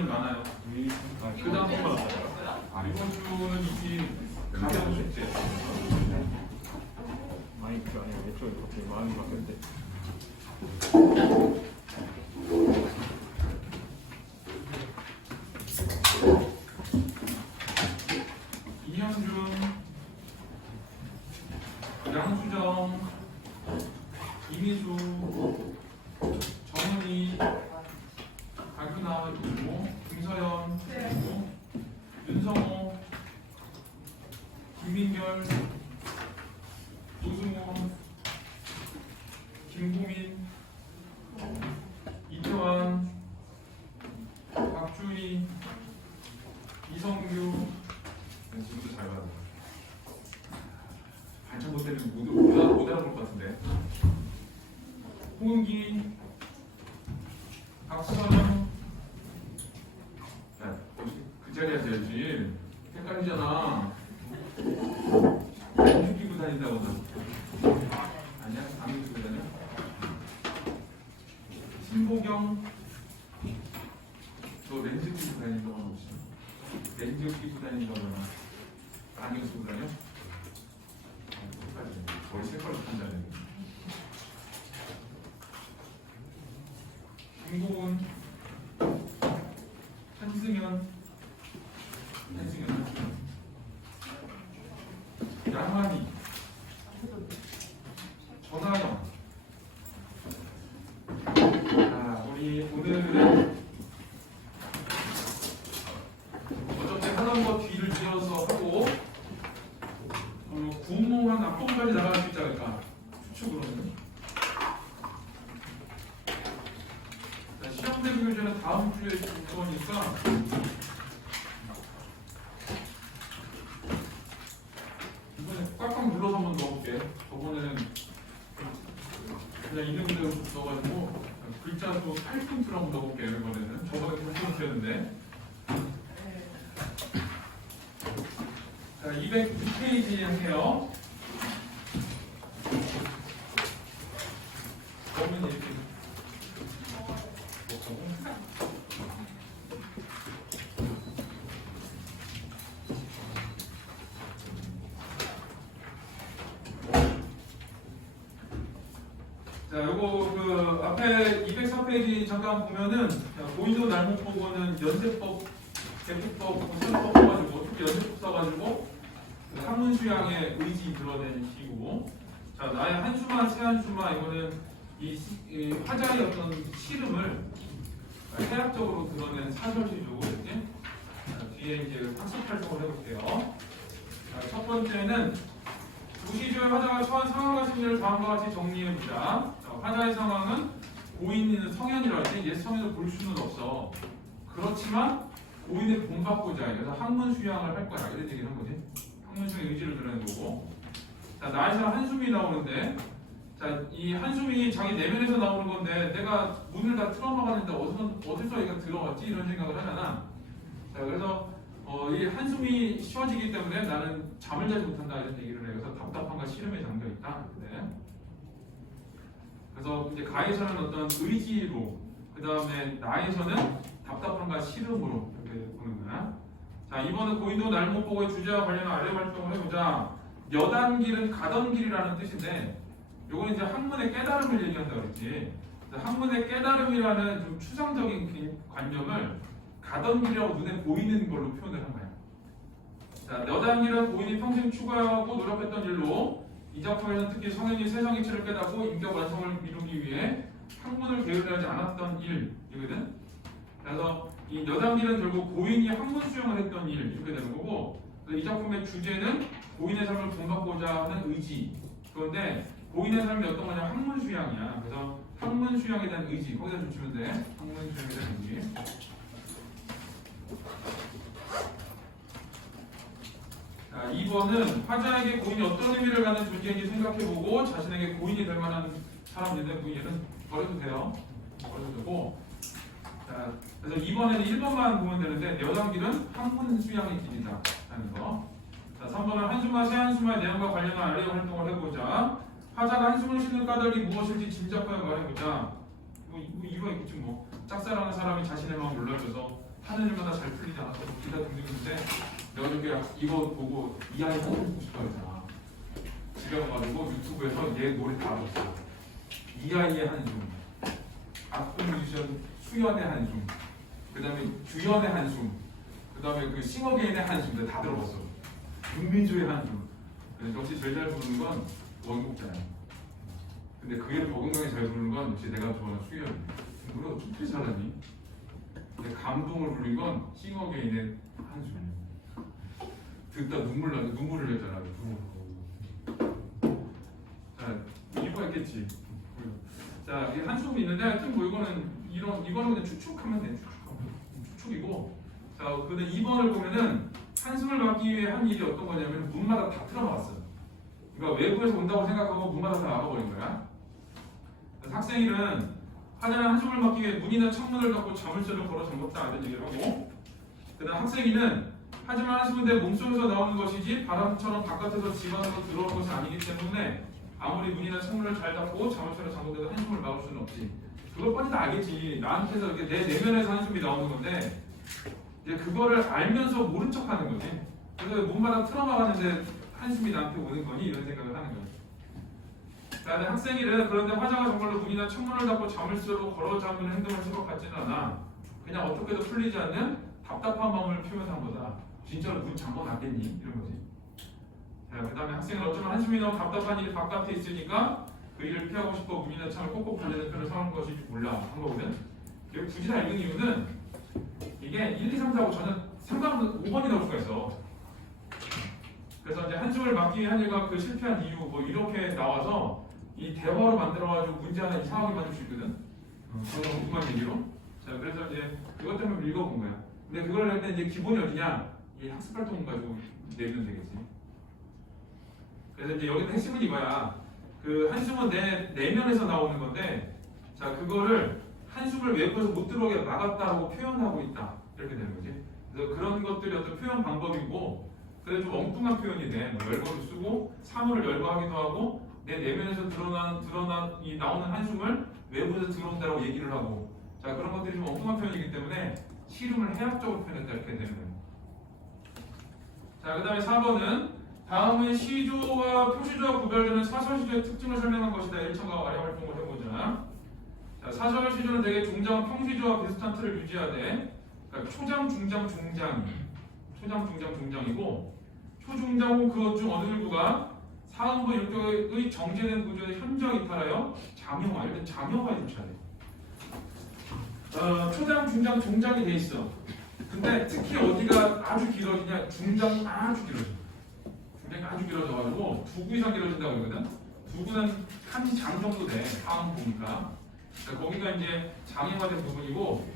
굉장히 많아요. 그 다음 번 이번 주는 이게 가벼운 숙제. 아니 그게 아니라 애초에 갑자기 마음이 바뀌었대. 이현준, 양수정, 이미수, 정은이, 박윤아, 그리고 김서연, 그리고 윤성호, 김민결, 노승호, 김구민, 이태환, 박주희, 이성규. 지금도 잘 받아. 반찬 못 때리면 못 알아볼 것 같은데. 홍은기, 박수환. 야, 그 자리에 앉아야지. 헷갈리잖아. 렌즈 끼고 다닌다고 나. 아니야? 안경 끼고 다녀? 신보경. 너 렌즈 끼고 다닌다고 하는 거지. 렌즈 끼고 다닌다거나 안경 쓰고 다녀? 머리 색깔로 판단해. 김고은, 한승현, 양환이, 전하영. 자, 우리 오늘은 어차피 하던 거 뒤를 지어서 하고 구모 한 앞부분까지 나갈 수 있지 않을까 추측으로는. 자, 시험 대비 교재는 다음 주에 줄 거니까 이번에 꽉꽉 눌러서 한번 넣어볼게. 저번에는 그냥 있는 그대로 넣어가지고 글자도 8분트로 한번 넣어볼게요. 이번에는 저번에 8분트였는데. 자, 202페이지 해요. 그러면 이렇게 자, 요거 그 앞에 204페이지 잠깐 보면은 고인도 날못 보고는 연세법, 대표법, 공천법 써가지고 특히 연세법 써가지고 학문 수양의 의지 드러낸 시고, 자 나의 한수마 세한수마 이거는 이 화자의 어떤 시름을 해학적으로 드러낸 사설시죠. 이렇게 뒤에 이제 학습 활동을 해볼게요. 자, 첫 번째는 구시주의 화자가 처한 상황과 심리를 다음과 같이 정리해보자. 화자의 상황은 고인은 성현이라 할때 옛 성현을 볼 수는 없어. 그렇지만 고인을 본받고자 해. 그래서 학문 수양을 할 거야. 이런 얘기를 한 거지. 학문 수양의 의지를 드러낸 거고. 자, 나의 사람 한숨이 나오는데, 자, 이 한숨이 자기 내면에서 나오는 건데, 내가 문을 다 틀어막았는데 어디서 얘가 들어왔지? 이런 생각을 하잖아. 자, 그래서 이 한숨이 쉬워지기 때문에 나는 잠을 자지 못한다 이런 얘기를 해요. 그래서 답답함과 시름에 잠겨 있다. 네. 그래서 이제 가에서는 어떤 의지로, 그 다음에 나에서는 답답함과 시름으로 이렇게 보는 거야. 자, 이번은 고인도 날 못 보고의 주제와 관련한 아래 활동을 해보자. 여단 길은 가던 길이라는 뜻인데, 요건 이제 학문의 깨달음을 얘기한다 그랬지. 학문의 깨달음이라는 좀 추상적인 관념을 가던 길이라고 눈에 보이는 걸로 표현을 한 거야. 자, 여단 길은 고인이 평생 추구하고 노력했던 일로 이 작품에서는 특히 성현이 세상 이치를 깨닫고 인격 완성을 이루기 위해 학문을 게을리하지 않았던 일이거든. 그래서 이 여단 길은 결국 고인이 학문 수용을 했던 일 이렇게 되는 거고, 이 작품의 주제는 고인의 삶을 본받고자 하는 의지. 그런데 고인의 삶이 어떤 거냐? 학문 수양이야. 그래서 학문 수양에 대한 의지 거기다 붙이면 돼. 학문 수양에 대한 의지. 자, 2번은 화자에게 고인이 어떤 의미를 갖는 존재인지 생각해보고 자신에게 고인이 될 만한 사람인데, 얘는 버려도 돼요. 버려도 되고. 자, 그래서 2번에는 1번만 보면 되는데, 여단길은 학문 수양의 길이다 라는 거. 자, 3번은 한숨과 세한숨의 내용과 관련한 아래 활동을 해보자. 화자가 한숨을 쉬는 까닭이 무엇일지 짐작하여 말해보자. 이거 있겠지 뭐. 짝사랑하는 사람이 자신의 마음을 놀라줘서 하는 일마다 잘 풀리지 않아서 기다 등등인데 내가 저게 이거 보고 이 아이 한숨 듣고 싶어 했잖아. 집에 가가지고 유튜브에서 얘 노래 다 알았어. 이 아이의 한숨, 악동 뮤지션 수연의 한숨, 그 다음에 규현의 한숨, 그 다음에 그 싱어게인의 한숨 내가 다 들어봤어. 윤민주의 한숨. 역시 제일 잘 부르는 건 원곡자야. 근데 그 애를 버금가게 잘 부르는 건 역시 내가 좋아하는 수연이. 우리가 어떻게 잘하니? 근데 감동을 부른 건 싱어게인의 한숨. 듣다 눈물을 흘렸잖아. 자, 이유가 있겠지. 자, 이 한숨이 있는데 하여튼 뭐 이거는 그냥 추측하면 돼. 추측이고. 자, 근데 2번을 보면은 한숨을 막기 위해 한 일이 어떤 거냐면 문마다 다 틀어막았어. 그러니까 외부에서 온다고 생각하고 문마다 다 막아버린 거야. 그래서 학생이는 하자는 한숨을 막기 위해 문이나 창문을 닫고 자물쇠를 걸어 잠궜다 이런 얘기를 하고, 그다음 학생이는 하지만 한숨은 내 몸속에서 나오는 것이지 바람처럼 바깥에서 집 안으로 들어오는 것이 아니기 때문에 아무리 문이나 창문을 잘 닫고 자물쇠를 잠궈도 한숨을 막을 수는 없지. 그걸 뻔히 다 알겠지. 나한테서 이렇게 내 내면에서 한숨이 나오는 건데 이제 그거를 알면서 모른 척하는 거지. 그래서 문마다 틀어막았는데 한숨이 나한테 오는 거니 이런 생각을 하는 거지. 그런데 학생이는 그런데 화자가 정말로 문이나 창문을 닫고 자물쇠로 걸어 잠그는 행동을 했을 것 같지는 않아. 그냥 어떻게도 풀리지 않는 답답한 마음을 표현한 거다. 진짜로 문 잠궈놨겠니? 이런 거지. 자, 그 다음에 학생은 어쩌면 한숨이 너무 답답한 일이 바깥에 있으니까 그 일을 피하고 싶어 문이나 창을 꼭꼭 달리는 편을 사는 것이 몰라 한 거거든. 여기 굳이 다 읽은 이유는 이게 1, 2, 3, 4, 5 저는 상관없는 5번이 나올 수가 있어. 그래서 이제 한숨을 막기 위한 일과 그 실패한 이유 뭐 이렇게 나와서 이 대화로 만들어가지고 문제 하나 이상하게 만들 수 있거든. 저는 궁금한 얘기로. 자, 그래서 이제 그것 때문에 읽어본 거야. 근데 그걸 할 때 이제 기본이 어디냐? 이 학습 활동 가지고 내면 되겠지. 그래서 이제 여기는 핵심은 이거야. 그 한숨은 내 내면에서 나오는 건데, 자 그거를 한숨을 외부에서 못 들어오게 막았다고 표현하고 있다 이렇게 되는 거지. 그래서 그런 것들이 어떤 표현 방법이고, 그래서 좀 엉뚱한 표현이 돼. 뭐 열거를 쓰고 사물을 열거하기도 하고, 내 내면에서 이 나오는 한숨을 외부에서 들어온다고 얘기를 하고, 자 그런 것들이 좀 엉뚱한 표현이기 때문에 실음을 해학적으로 표현했다 이렇게 되는 거예요. 자, 그 다음에 4번은 다음은 시조와 표시조와 구별되는 사설시조의 특징을 설명한 것이다. 1차가 아래 활동을 해보자. 자, 사설시조는 대개 중장, 평시조와 비슷한 틀을 유지하되, 그러니까 초장, 중장, 종장, 초장, 중장, 종장이고, 초중장 후 그것 중 어느 일부가 사음부 일조의 정제된 구조의 현저히 이탈하여 장형화, 일단 장형화에 붙여야 돼. 초장, 중장, 종장이 돼 있어. 근데 특히 어디가 아주 길어지냐? 중장이 아주 길어져. 중장이 아주 길어져가지고 2구 이상 길어진다고 그러거든. 2구는 한 장 정도 돼. 다음 보니까. 그러니까 거기가 이제 장애화된 부분이고,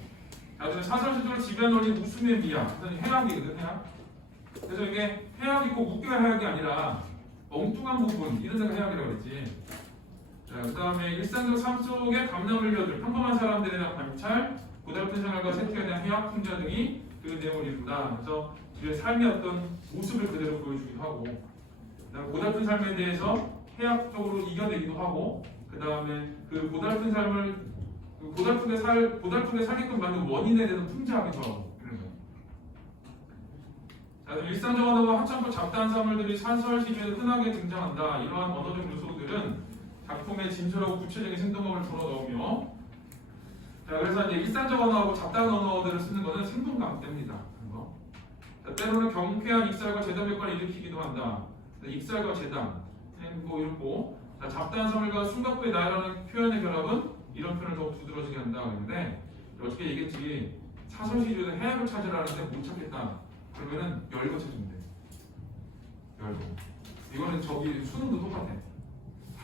나중에 사설시조를 지배한 원리 웃음의 미학. 그래서 해학이거든, 해학. 그래서 이게 해학이 꼭 웃겨야 해학이 아니라 엉뚱한 부분, 이런 데가 해학이라고 그랬지. 자, 그 다음에 일상적 삶 속의 감남을려들, 평범한 사람들에 대한 관찰, 고달픈 생활과 세태에 대한 해학 풍자 등이 그 내용을 이룬다. 그래서 그의 삶의 어떤 모습을 그대로 보여주기도 하고, 그다음에 고달픈 삶에 대해서 해학적으로 이겨내기도 하고, 그 다음에 그 고달픈 삶을 고달프게 살게끔 만든 원인에 대해서 풍자하기도 하고 이런 거예요. 자, 일상적 언어와 하찮고 잡다한 사물들이 사설시조에 흔하게 등장한다. 이러한 언어적 요소들은 작품의 진솔하고 구체적인 생동감을 불어넣으며, 자, 그래서 이제 일상적 언어하고 잡다한 언어들을 쓰는 것은 생동감 때문이다. 자, 때로는 경쾌한 익살과 재담 효과를 일으키기도 한다. 익살과 재담, 뭐 이렇고, 자, 잡다한 사물과 숨가쁘게 나열하는 표현의 결합은 이런 표현을 더욱 두드러지게 한다. 그런데 어떻게 얘기했지? 사설시조에서 해학을 찾으라는데 못 찾겠다. 그러면은 열거 찾으면 돼. 열거. 이거는 저기 수능도 똑같아.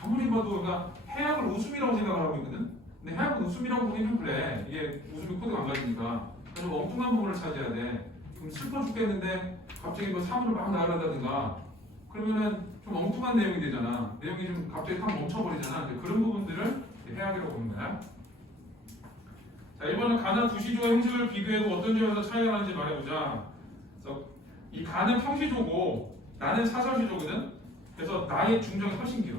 아무리 봐도 그러니까 해학을 웃음이라고 생각을 하고 있거든. 근데 해학은 웃음이라고 보기는 그래. 이게 웃음이 코드가 안 맞으니까. 그래서 엉뚱한 부분을 찾아야 돼. 그럼 슬퍼 죽겠는데 갑자기 뭐 사물을 막 나열하다든가 그러면은 좀 엉뚱한 내용이 되잖아. 내용이 좀 갑자기 확 멈춰버리잖아. 그런 부분들을 해학이라고 보는 거야. 자, 1번은 가나 두시조와 형식을 비교해서 어떤 점에서 차이가 나는지 말해보자. 그래서 이 가는 평시조고 나는 사설시조거든. 그래서 나의 중정이 훨씬 길어.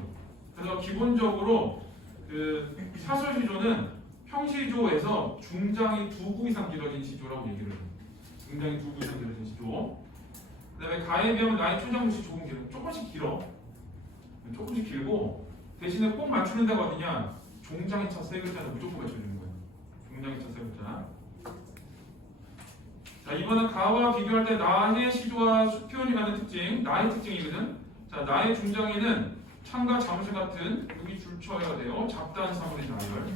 그래서 기본적으로 그 사설시조는 평시조에서 중장이 2구 이상 길어진 시조라고 얘기를 해요. 중장이 2구 이상 길어진 시조. 그 다음에 가에 비하면 나의 초장무시 조금 길어. 조금씩 길어. 조금씩 길고 대신에 꼭 맞추는 데가 어디냐? 종장의 첫 세 글자는 무조건 맞춰주는 거예요. 종장의 첫 세 글자. 자, 이번은 가와 비교할 때 나의 시조와 표현이 갖는 특징, 나의 특징이거든. 자, 나의 중장에는 창과 자무실 같은 여기 줄쳐야 돼요. 잡다한 사물의 나열.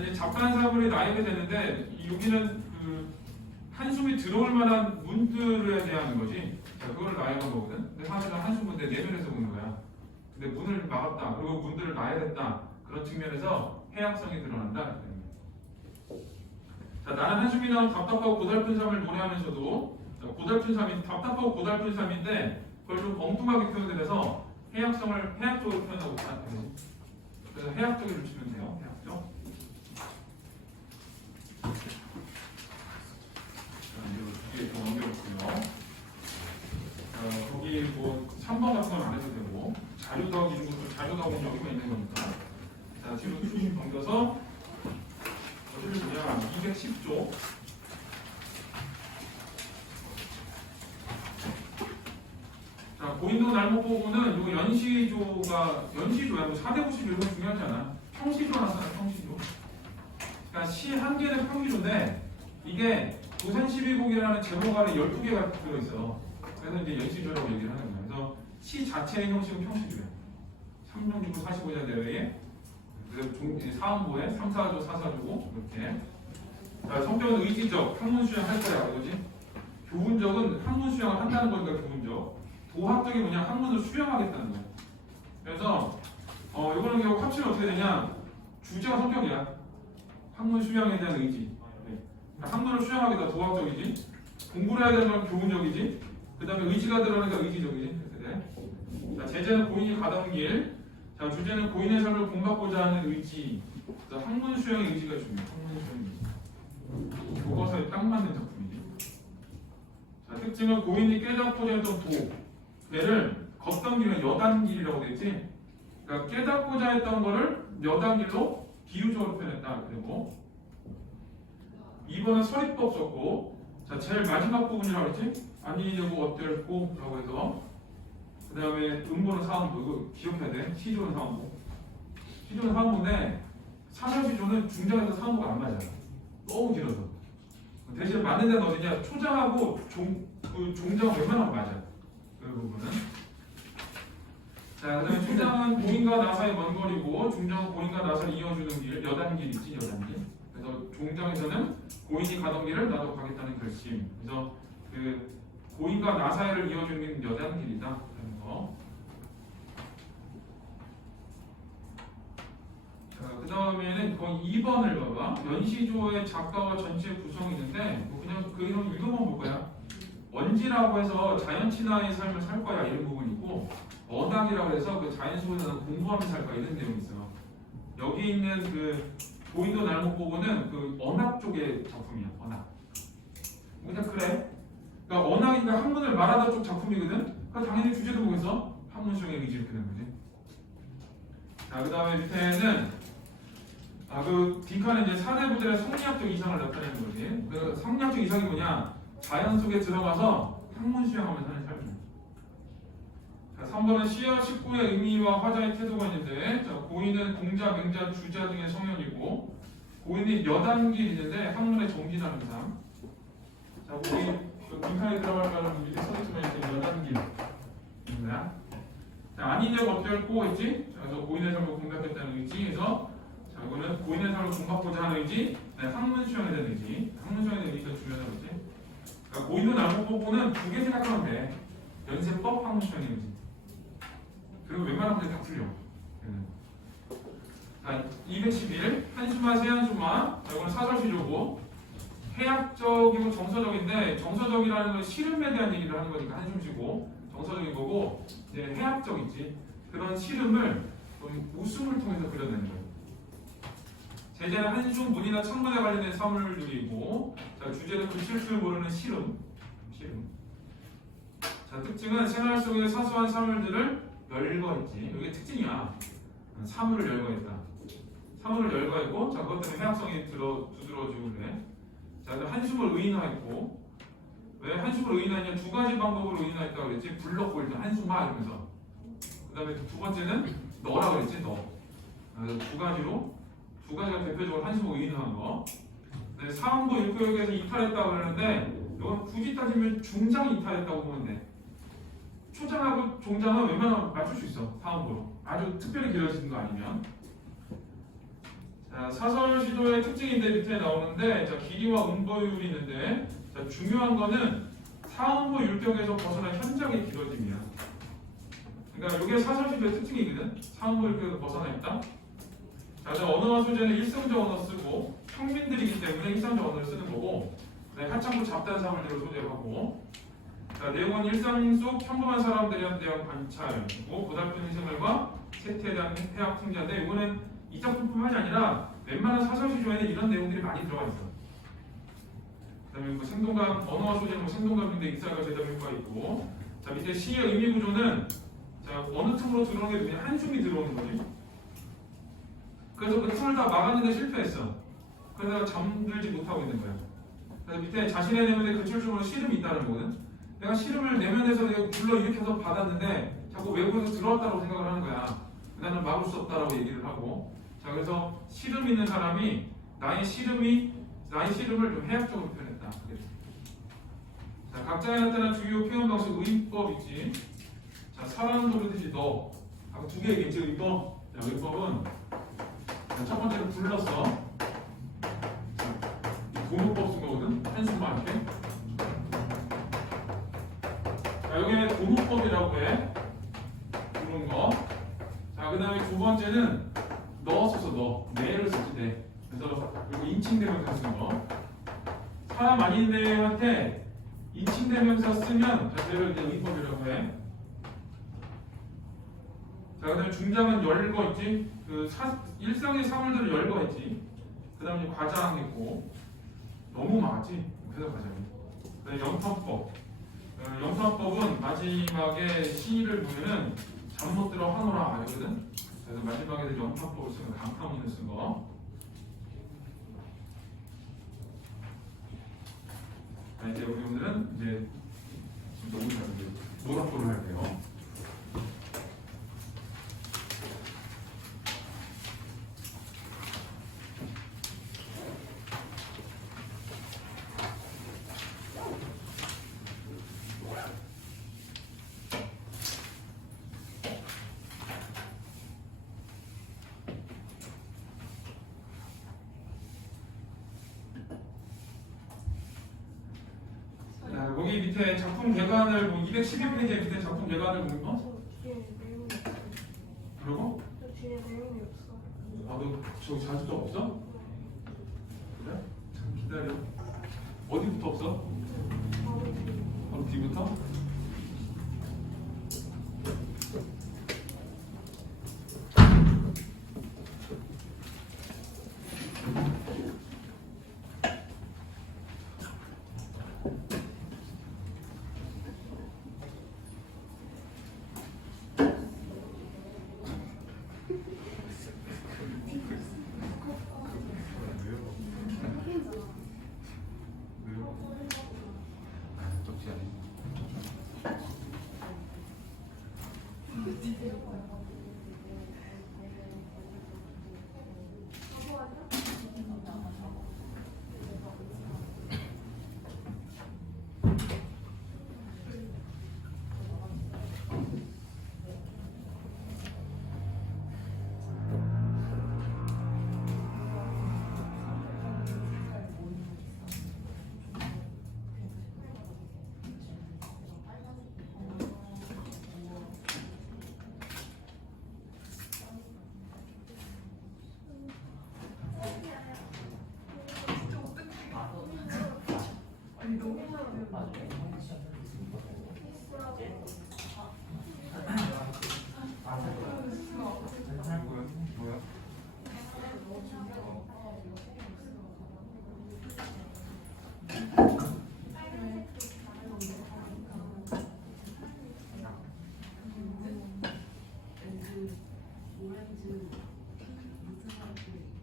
이제 잡다한 사물의 나열이 되는데 여기는 그 한숨이 들어올 만한 문들에 대한 거지. 자, 그걸 나열한 거거든. 근데 사실은 한숨 문제 내면에서 보는 거야. 근데 문을 막았다. 그리고 문들을 나열했다. 그런 측면에서 해양성이 드러난다. 자, 나는 한숨이 나온 답답하고 고달픈 삶을 노래하면서도 고달픈 삶이 답답하고 고달픈 삶인데 그걸 좀 엉뚱하게 표현해서 해양성을 해양적으로 표현하고 있다. 그래서 해양적으로 치면 돼요. 해양적. 이게 좀 어렵고요. 거기 뭐 3번 같은 건 안 해도 되고 자료 더하기 이런 것도 자료 더하기는 여기만 있는 거니까. 자, 뒤로 쭉 넘겨서 어디를 보냐 210조. 자, 고인도 날목보고는 요 연시조야. 뭐 4대 5시조 이런 거 중요하지 않아. 평시조 나왔잖아. 평시조. 그러니까 시 한 개는 평시조인데 이게 도산 12곡이라는 제목 안에 12개가 들어있어. 그래서 이제 연시조라고 얘기를 하는 거야. 그래서 시 자체의 형식은 평시조야. 3중지구 45자 내외에 그래서 사음보에 3, 4조, 4, 4조고 이렇게. 자, 성격은 의지적, 학문 수양 할 거야. 그거지? 교훈적은 학문 수양을 한다는 거니까 교훈적. 도학적이 뭐냐? 학문을 수양하겠다는 거야. 그래서 이거는 결국 합치면 어떻게 되냐? 주제가 성격이야. 학문 수양에 대한 의지. 학문을 수양하겠다. 도학적이지. 공부를 해야 되는 건 교훈적이지. 그 다음에 의지가 들어가니까 의지적이지. 자, 제재는 고인이 가던 길. 자, 주제는 고인의 삶을 본받고자 하는 의지. 자, 학문 수양의 의지가 중요해. 학문 수양의 의지. 교과서에 딱 맞는 작품이지. 자, 특징은 고인이 깨닫고자 했던 도. 얘를 걷던 길은 여단길이라고 되겠지. 그러니까 깨닫고자 했던 거를 여단길로 비유적으로 표현했다. 그리고 2번은 서리법 썼고, 자, 제일 마지막 부분이라고 했지. 아니냐고 어떨고 라고 해서 그 다음에 음보는 사음보. 이거 기억해야 돼. 시조는 사음보. 시조는 사음보인데 사설시조는 중장에서 사음보가 안 맞아. 너무 길어서. 대신 맞는 데는 어디냐? 초장하고 종장은 웬만하면 맞아. 그 부분은. 자, 그 다음에 초장은 고인과 나사의 먼 거리고 중장은 고인과 나사를 이어주는 길, 여단길 있지, 여단길. 그래서 종장에서는 고인이 가던 길을 나도 가겠다는 결심. 그래서 그 고인과 나사를 이어주는 여단길이다. 라는 거. 자, 그 다음에는 거의 2번을 봐봐. 연시조의 작가와 전체 구성이 있는데 뭐 그냥 그 이름 읽어만 볼 거야. 원지라고 해서 자연 친화의 삶을 살 거야 이런 부분이 있고, 언학이라고 해서 그 자연 속에서 공부하면서 살 거야 이런 내용이 있어. 여기 있는 그 고인도 날못 보고는 그 언학 쪽의 작품이야. 언학. 그냥 그래. 그러니까 언학이니까 학문을 말하다 쪽 작품이거든. 그러니까 당연히 주제도 보겠어. 학문 수용의 의지 이렇게 되는 거지. 자, 그 다음에 밑에는 그 빈칸은 이제 사대부들의 성리학적 이상을 나타내는 거지. 그 성리학적 이상이 뭐냐? 자연 속에 들어가서 학문 수양하면서 사는 삶이야. 자, 3번은 시와 식구의 의미와 화자의 태도가 있는데, 자, 고인은 공자, 맹자, 주자 등의 성현이고, 고인이 여단길 있는데 학문에 정진하는 삶. 자, 고인 빈칸에 들어갈까는 밑에 써있지만 이렇게 여단길 있는 거야. 자, 아니냐고 어떨고 있지? 자, 그래서 고인의 삶을 공부하겠다는 의지에서, 자, 이거는 고인의 삶을 공부하고자 하는 의지, 학문 수양에 대한 의지. 학문 수양에 대한 의지가 중요하다고 했지. 그러니까 고인도 나무 보고는 두 개 생각하면 돼. 연세법, 학문 수양의 의지. 그리고 웬만한 문제 다 풀려. 자, 211 한수마 세한수마. 자, 이거는 사설시조고 해학적이고 정서적인데, 정서적이라는 건 씨름에 대한 얘기를 하는 거니까 한숨쉬고 정서적인 거고, 이제 해학적이지. 그런 씨름을 좀 웃음을 통해서 그려내는 거예요. 제재는 한숨, 문이나 창문에 관련된 사물들이고, 자, 주제는 그 실수를 모르는 씨름. 자, 특징은 생활 속의 사소한 사물들을 열거했지. 이게 특징이야. 사물을 열거했다. 사물을 열거했고, 자, 그것 때문에 해악성이 두드러지고 그래. 자, 그다음 한숨을 의인화했고, 왜 한숨을 의인화했냐? 두 가지 방법으로 의인화했다고 그랬지. 불렀고 일단 한숨아 이러면서. 그다음에 두 번째는 너라 그랬지. 너. 그래서 두 가지가 대표적으로 한숨을 의인화한 거. 네, 사음도 일교역에서 이탈했다고 그러는데 이건 굳이 따지면 중장 이탈했다고 보면 돼. 초장하고 종장은 웬만하면 맞출 수 있어. 사음으로. 아주 특별히 길어지는 거 아니면. 자, 사설 시조의 특징인데 밑에 나오는데, 자, 길이와 음보율이 있는데, 자, 중요한 거는 사음보 율격에서 벗어난 현장의 길어짐이야. 그러니까 이게 사설 시조의 특징이거든. 사음보 율격에서 벗어나 있다. 자, 언어와 소재는 일성적 언어 쓰고 평민들이기 때문에 일상적 언어를 쓰는 거고, 네, 하찮고 잡다한 사물들을 소재하고, 자, 내용은 일상 속 평범한 사람들에 대한 관찰이고 고달픈 생활과 세태에 대한 해학 풍자인데, 이거는 이 작품뿐만이 아니라 웬만한 사설 시조에는 이런 내용들이 많이 들어가 있어. 그다음에 뭐 생동감, 언어와 소재는 뭐 생동감인데 익살과 제답 효과가 있고, 자, 밑에 시의 의미 구조는 자, 어느 틈으로 들어오는 게 그냥 한숨이 들어오는 거지. 그래서 그 틈을 다 막았는데 실패했어. 그래서 잠들지 못하고 있는 거야. 그래서 밑에 자신의 내면에 근철적으로 시름이 있다는 거거든. 내가 시름을 내면에서 내가 불러일으켜서 받았는데 자꾸 외부에서 들어왔다고 생각을 하는 거야. 나는 막을 수 없다라고 얘기를 하고. 자, 그래서 시름 있는 사람이 나의 시름을 좀 해학적으로 표현했다. 자, 각자에 나타난 주요 표현 방식 의법 있지. 자, 사람 부르듯이 너. 아까 두 개 얘기했지. 의법. 자, 의법은 첫 번째로 불렀어. 도노법 쓴 거거든. 한숨만 이렇게. 자, 여기에 도노법이라고 해. 부른 거. 자, 그 다음에 두 번째는 너 써서 너. 내를 쓰지 내. 그래서 그리고 인칭대명사 쓰는 거. 사람 아닌 애한테 인칭대명사 쓰면 자, 쟤를 이제 의법이라고 해. 자, 그 다음에 중장은 열거 있지. 일상의 사물들을 열거했지. 그 다음에 과장했고. 너무 많았지. 그래서 과장이. 그 다음에 영탄법. 영탄법은 마지막에 시를 보면은 잠 못 들어 하노라 이거든. 그래서 마지막에 영탄법을 쓰는 강타문을 쓴 거. 자, 이제 우리 오늘은 이제 너무 잘하는데 노답법을 할게요. 거기 밑에 작품 개관을 212페이지 밑에 작품 개관을 보는 거? 뒤에 내용이 없어. 그러고? 저 뒤에 내용이 없어. 아, 너 저기 자주도 없어? 그래? 잠깐 기다려. 어디부터 없어? 바로 뒤부터? 적지 않아. 뭐야? 오렌지 무슨 사람들이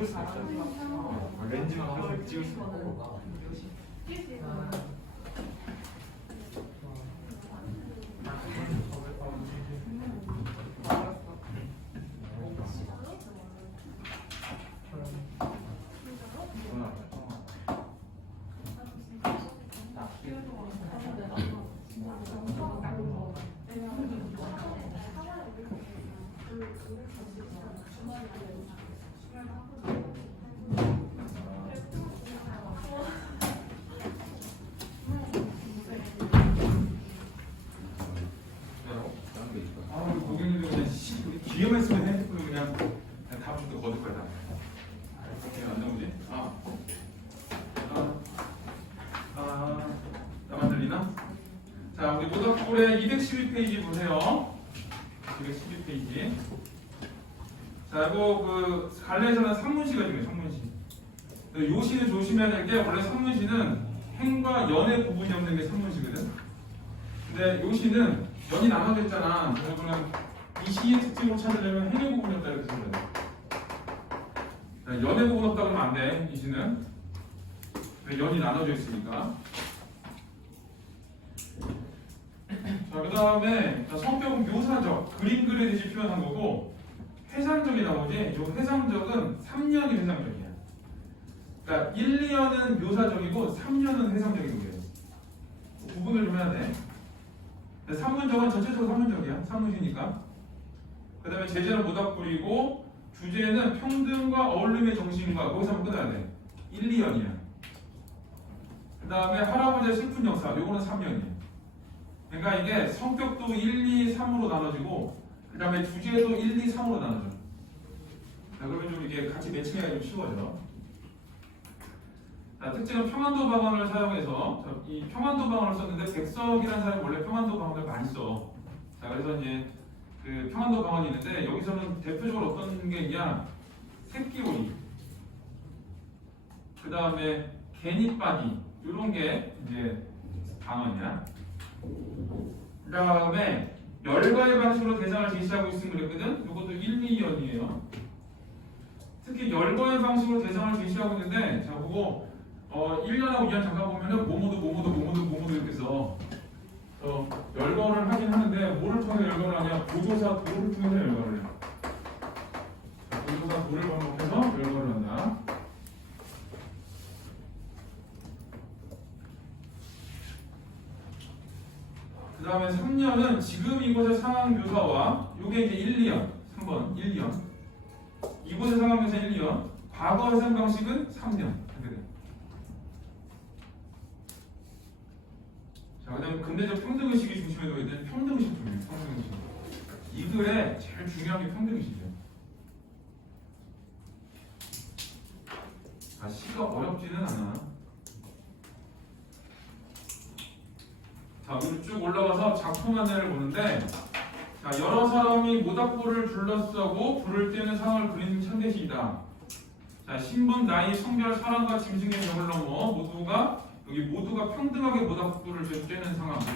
찍을 수 있잖아. 렌즈가 항상 찍을 수 있고. 고객님들 그냥 기회만 있으면 핸드폰을 그냥 다음 주도 거둘 거야. 안 나오지? 나만 들리나? 자, 우리 모닥불의 212페이지 보세요. 212페이지. 자, 이거 그 갈래에서는 산문시가 중요해요. 산문시. 요시는 조심해야 될 게 원래 산문시는 행과 연의 구분이 없는 게 산문시거든. 근데 요시는 연이 나눠져 있잖아. 그러면 이 시의 특징을 찾으려면 행의 부분이 없다 이렇게 쓰면 돼. 연의 부분 없다 그러면 안 돼. 이 시는 연이 나눠져 있으니까. 자, 그 다음에 성격은 묘사적, 그림 그리듯이 표현한 거고, 회상적이 나오지. 이 회상적은 3년이 회상적이야. 그러니까 1, 2년은 묘사적이고 3년은 회상적인 거예요. 구분을 좀 해야 돼. 3문적은 전체적으로 3문적이야. 3문이니까. 그 다음에 제재는 모닥불이고, 주제는 평등과 어울림의 정신과, 거기서 한번 끊어야 돼. 1, 2년이야. 그 다음에 할아버지의 슬픈 역사, 요거는 3년이야. 그러니까 이게 성격도 1, 2, 3으로 나눠지고, 그 다음에 주제도 1, 2, 3으로 나눠져. 자, 그러면 좀 이게 같이 매칭하기가 좀 쉬워져. 자, 특징은 평안도 방언을 사용해서, 이 평안도 방언을 썼는데, 백석이라는 사람이 원래 평안도 방언을 많이 써. 자, 그래서 이제 그 평안도 방언이 있는데, 여기서는 대표적으로 어떤 게 있냐? 새끼오리, 그 다음에 개니빠기, 이런 게 이제 방언이야. 그 다음에 열과의 방식으로 대상을 제시하고 있으면 그랬거든. 이것도 1, 2년이에요. 특히 열과의 방식으로 대상을 제시하고 있는데, 자, 그거 1년하고 2년 잠깐 보면은 뭐뭐도 이렇게 써. 열거를 하긴 하는데 뭐를 통해서 열거를 하냐? 보조사 도를 통해서 열거를 해. 자, 보조사 도를 반복해서 열거를 한다. 그 다음에 3년은 지금 이곳의 상황 묘사와 요게 이제 1, 2년 3번 1, 2년 이곳의 상황 묘사 1, 2년 과거 해석 방식은 3년. 자, 그 다음에 근대적 평등의식이 중심에 놓여 있는 평등의식 중이에요. 평등의식. 이 글에 제일 중요한 게 평등의식이에요. 아, 시가 어렵지는 않아. 자, 우리 쭉 올라가서 작품 안내를 보는데, 자, 여러 사람이 모닥불을 둘러싸고 불을 떼는 상황을 그리는 천대시이다. 자, 신분, 나이, 성별, 사랑과 짐승의 벽을 넘어 모두가 평등하게 모닥불을 쬐는 상황. 자,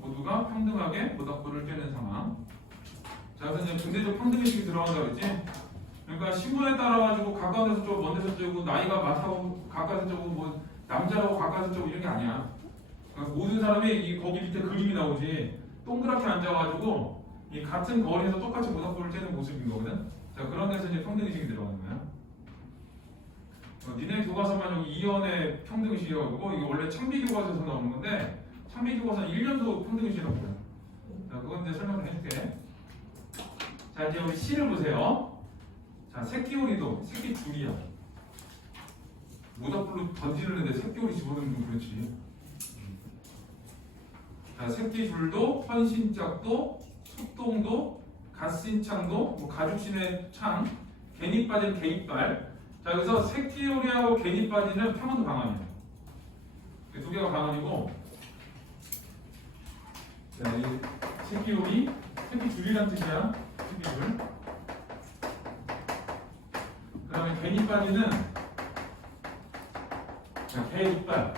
모두가 평등하게 모닥불을 쬐는 상황. 자, 그래서 이제 근대적 평등의식이 들어간다고 그랬지? 그러니까 신분에 따라가지고 가까운 데서 쪼고 먼 데서 쪼고 나이가 많다고 가까이서 쪼고 뭐 남자라고 가까이서 쪼고 이런 게 아니야. 그러니까 모든 사람이 거기 밑에 그림이 나오지 동그랗게 앉아가지고 이 같은 거리에서 똑같이 모닥불을 쬐는 모습인 거거든. 자, 그런 데서 이제 평등의식이 들어가는 거야. 니네 교과서만 여기 2년의 평등의식이라고 하고 이게 원래 창비교과서에서 나오는 건데 창비교과서는 1년도 평등의식이라고 해요. 자, 그건 이제 설명을 해줄게. 자, 이제 우리 시를 보세요. 자, 새끼오리도 새끼 줄이야. 모닥불로 던지는데 새끼오리 집어넣는 건 그렇지. 자, 새끼 줄도 헌신짝도 속동도 갓신창도 뭐 가죽신의 창 개니 빠진 개이빨. 자, 여기서 새끼오리하고 개니 빠지는 평안도 방언이에요. 두 개가 방언이고, 자, 이 새끼오리, 새끼 줄이란 뜻이야. 새끼 줄. 그 다음에 개니 빠지는 개 이빨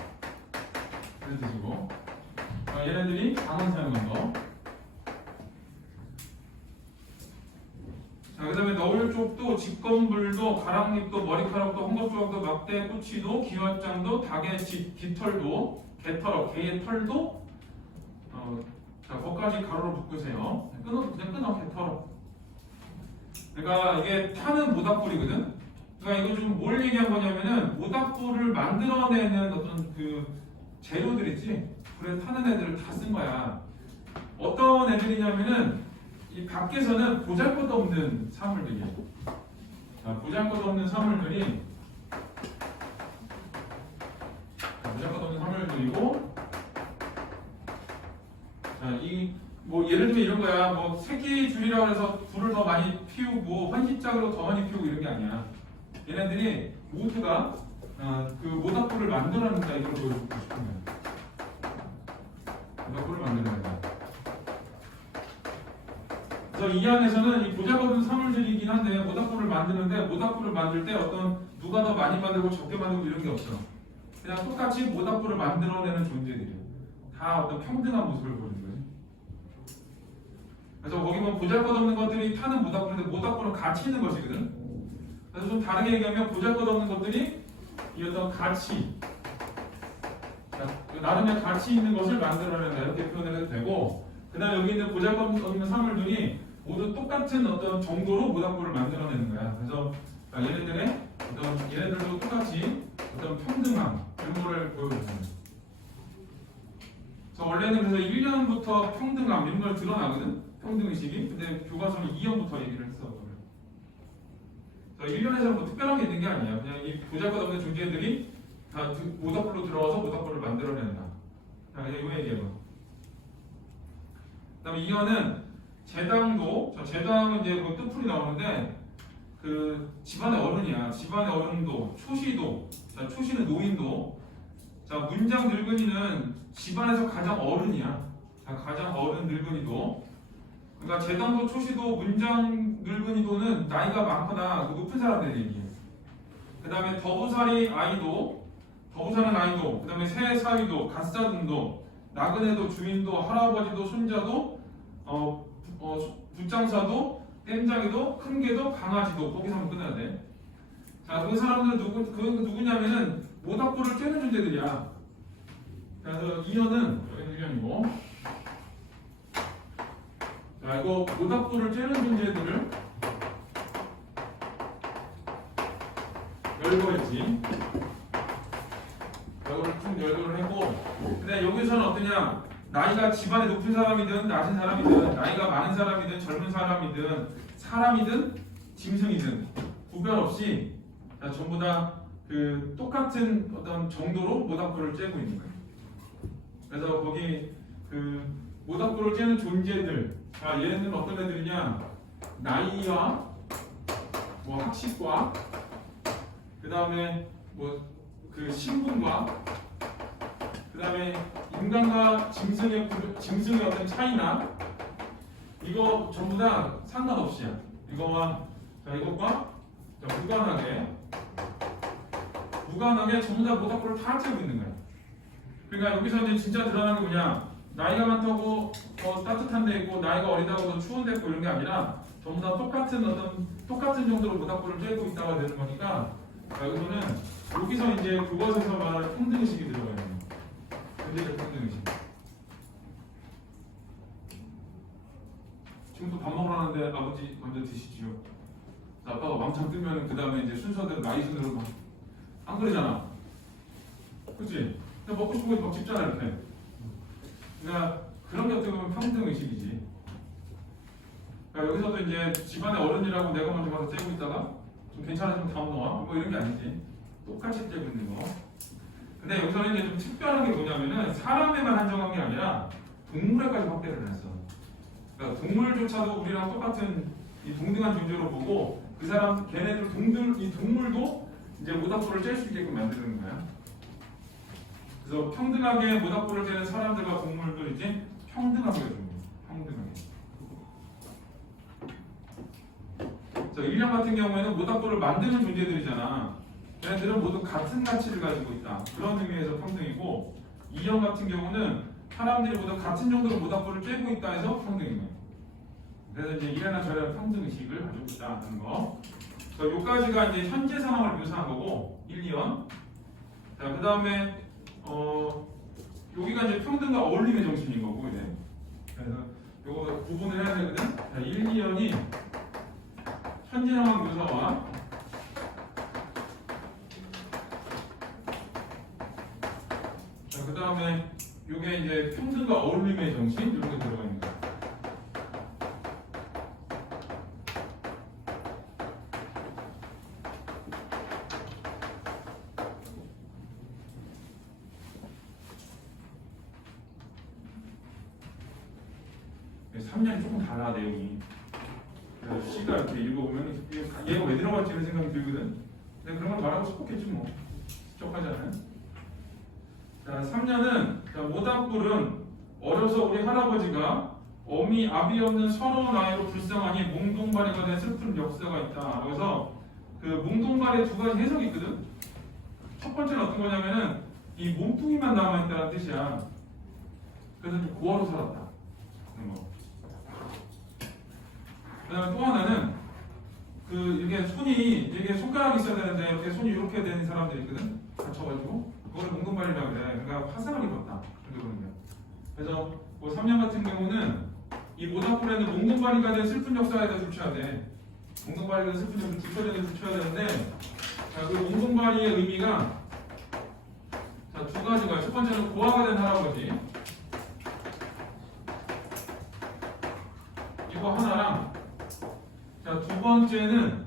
이런 뜻이고, 얘네들이 방언 사용한 거. 자, 자, 그 다음에 너울 쪽도 직건불도 가랑잎도 머리카락도 헝겊조각도 막대 꼬치도 기왓장도 닭의 깃털도 개의 털도 자, 거기까지 가로로 묶으세요. 그냥 끊어 개털어. 그러니까 이게 타는 모닥불이거든. 그러니까 이거 좀 뭘 얘기한 거냐면은 모닥불을 만들어내는 어떤 그 재료들 있지. 불에 타는 애들을 다 쓴 거야. 어떤 애들이냐면은 이 밖에서는 보잘것없는 사물들이야. 자, 보잘것없는 사물들이 보잘것없는 사물들이고, 자, 이 뭐 예를 들면 이런 거야. 뭐 새끼줄이라고 해서 불을 더 많이 피우고 환시짝으로 더 많이 피우고 이런 게 아니야. 얘네들이 모두가 그 모닥불을 만들어낸다 이걸 보여주고 싶은 거야. 모닥불을 만들어낸다. 그래서 이 안에서는 이 보잘것없는 사물들이긴 한데 모닥불을 만드는데 모닥불을 만들 때 어떤 누가 더 많이 만들고 적게 만들고 이런 게 없어. 그냥 똑같이 모닥불을 만들어내는 존재들이야. 다 어떤 평등한 모습을 보여주는 거지. 그래서 거기 보면 보잘것없는 것들이 타는 모닥불인데 모닥불은 가치 있는 것이거든. 그래서 좀 다르게 얘기하면 보잘것없는 것들이 이 어떤 가치, 나름의 가치 있는 것을 만들어낸다 이렇게 표현을 해도 되고, 그 다음에 여기 있는 보잘것없는 사물들이 모두 똑같은 어떤 정도로 모닥불을 만들어내는 거야. 그래서 얘네들도 똑같이 어떤 평등함 이런 거를 보여주는 거야. 그래서 원래는 그래서 1년부터 평등함 이런 걸 드러나거든. 평등의식이. 근데 교과서는 2년부터 얘기를 했어. 1년에서는 뭐 특별한 게 있는 게 아니야. 그냥 이 보잘것없는 존재들이 다 모닥불로 들어와서 모닥불을 만들어낸다. 자, 그냥 이 얘기해봐. 그 다음에 2년은 제당도, 제당은 이제 그 뜻풀이 나오는데 그 집안의 어른이야. 집안의 어른도, 초시도, 자, 초시는 노인도, 자, 문장 늙은이는 집안에서 가장 어른이야. 자, 가장 어른 늙은이도. 그러니까 제당도, 초시도, 문장 늙은이도는 나이가 많거나 높은 사람들 얘기해. 그 다음에 더부살이 아이도, 더부사는 아이도, 그 다음에 새사위도, 갓사든도, 나그네도, 주인도, 할아버지도, 손자도, 붓장사도, 땜장이도, 큰개도, 강아지도. 거기서 한번 끝내야 돼. 자, 그 사람들은 누구냐면은 모닥불을 쬐는 존재들이야. 그래서 2년은 1년이고. 자, 이거 모닥불을 쬐는 존재들을 열거했지. 이거를 쭉 열거를 했고, 근데 여기서는 어떠냐? 나이가 집안에 높은 사람이든 낮은 사람이든 나이가 많은 사람이든 젊은 사람이든 짐승이든 구별 없이 전부 다 그 똑같은 어떤 정도로 모닥불을 쬐고 있는 거예요. 그래서 거기 그 모닥불을 쬐는 존재들, 얘네들은 어떤 애들이냐? 나이와 뭐 학식과 그 다음에 뭐 그 신분과 그 다음에 인간과 짐승의 어떤 차이나 이거 전부 다 상관없이야. 이것과 무관하게 전부 다 모닥불을 다 쬐고 있는 거야. 그러니까 여기서 이제 진짜 드러나는 게 뭐냐? 나이가 많다고 더 따뜻한 데 있고 나이가 어리다고 더 추운 데 있고 이런 게 아니라 전부 다 똑같은 정도로 모닥불을 쬐고 있다가 되는 거니까 여기서 이제 교과서에서 말하는 평등의식이 들어가요. 존재적 평등의식. 지금 또 밥 먹으러 가는데 아버지 먼저 드시지요. 아빠가 왕창 뜨면 그 다음에 이제 순서대로 나이 순으로 막 안 그러잖아. 그렇지? 먹고 싶은 거 막 집잖아 이렇게. 그러니까 그런 게 어떻게 보면 평등의식이지. 그러니까 여기서도 이제 집안의 어른이라고 내가 먼저 가서 쬐고 있다가 좀 괜찮아지면 다음 넘어와. 뭐 이런 게 아니지. 똑같이 쬐고 있는 거. 근데 여기서는 이제 좀 특별한 게 뭐냐면은 사람에만 한정한 게 아니라 동물에까지 확대를 했어. 그러니까 동물조차도 우리랑 똑같은 이 동등한 존재로 보고 이 동물도 이제 모닥불을 쬐 수 있게끔 만드는 거야. 그래서 평등하게 모닥불을 쬐는 사람들과 동물들 이제 평등하게 해주는 거야. 평등하게. 자, 1년 같은 경우에는 모닥불을 만드는 존재들이잖아. 얘네들은 모두 같은 가치를 가지고 있다. 그런 의미에서 평등이고, 2년 같은 경우는 사람들이 모두 같은 정도로 모닥불을 쬐고 있다 해서 평등인 거야. 그래서 이제 이래나 저래나 평등의식을 가지고 있다는 거. 자, 요까지가 이제 현재 상황을 묘사한 거고 1, 2연. 자, 그 다음에 여기가 이제 평등과 어울림의 정신인 거고 이제. 그래서 요거 구분을 해야 되거든. 자, 1, 2연이 현재 상황 묘사와 자, 그 다음에 요게 이제 평등과 어울림의 정신 이런 게 들어가 있는 거야. 네, 3년이 조금 달라 내용이. 그래서 C가 이렇게 읽어보면 얘가 왜 들어갔지 이런 생각이 들거든. 근데 그런 걸 말하고 싶었겠지 뭐. 적하잖아요. 자, 3년은 모닥불은 어려서 우리 할아버지가 어미 아비 없는 서러운 아이로 불쌍하니 몽둥바리가 된 슬픈 역사가 있다. 그래서 그 몽둥바리의 두 가지 해석이 있거든. 첫 번째는 어떤 거냐면은 이 몸뚱이만 남아있다는 뜻이야. 그래서 좀 고아로 살았다. 그런 거. 그 다음에 또 하나는 그 이게 손이 이게 손가락이 있어야 되는데 이렇게 손이 이렇게 된 사람들이 있거든. 다쳐가지고 그거를 몽둥발이라고 그래. 그러니까 화상을 입었다. 그래서 뭐 3년 같은 경우는 이 모닥불에는 몽둥발이가 된 슬픈 역사에 대해서 붙여야 돼. 몽둥발이가 된 슬픈 역사를 붙여야 되는데 자, 그 몽둥발이의 의미가 자, 두 가지가 첫 번째는 고아가 된 할아버지 이거 하나랑 자, 두 번째는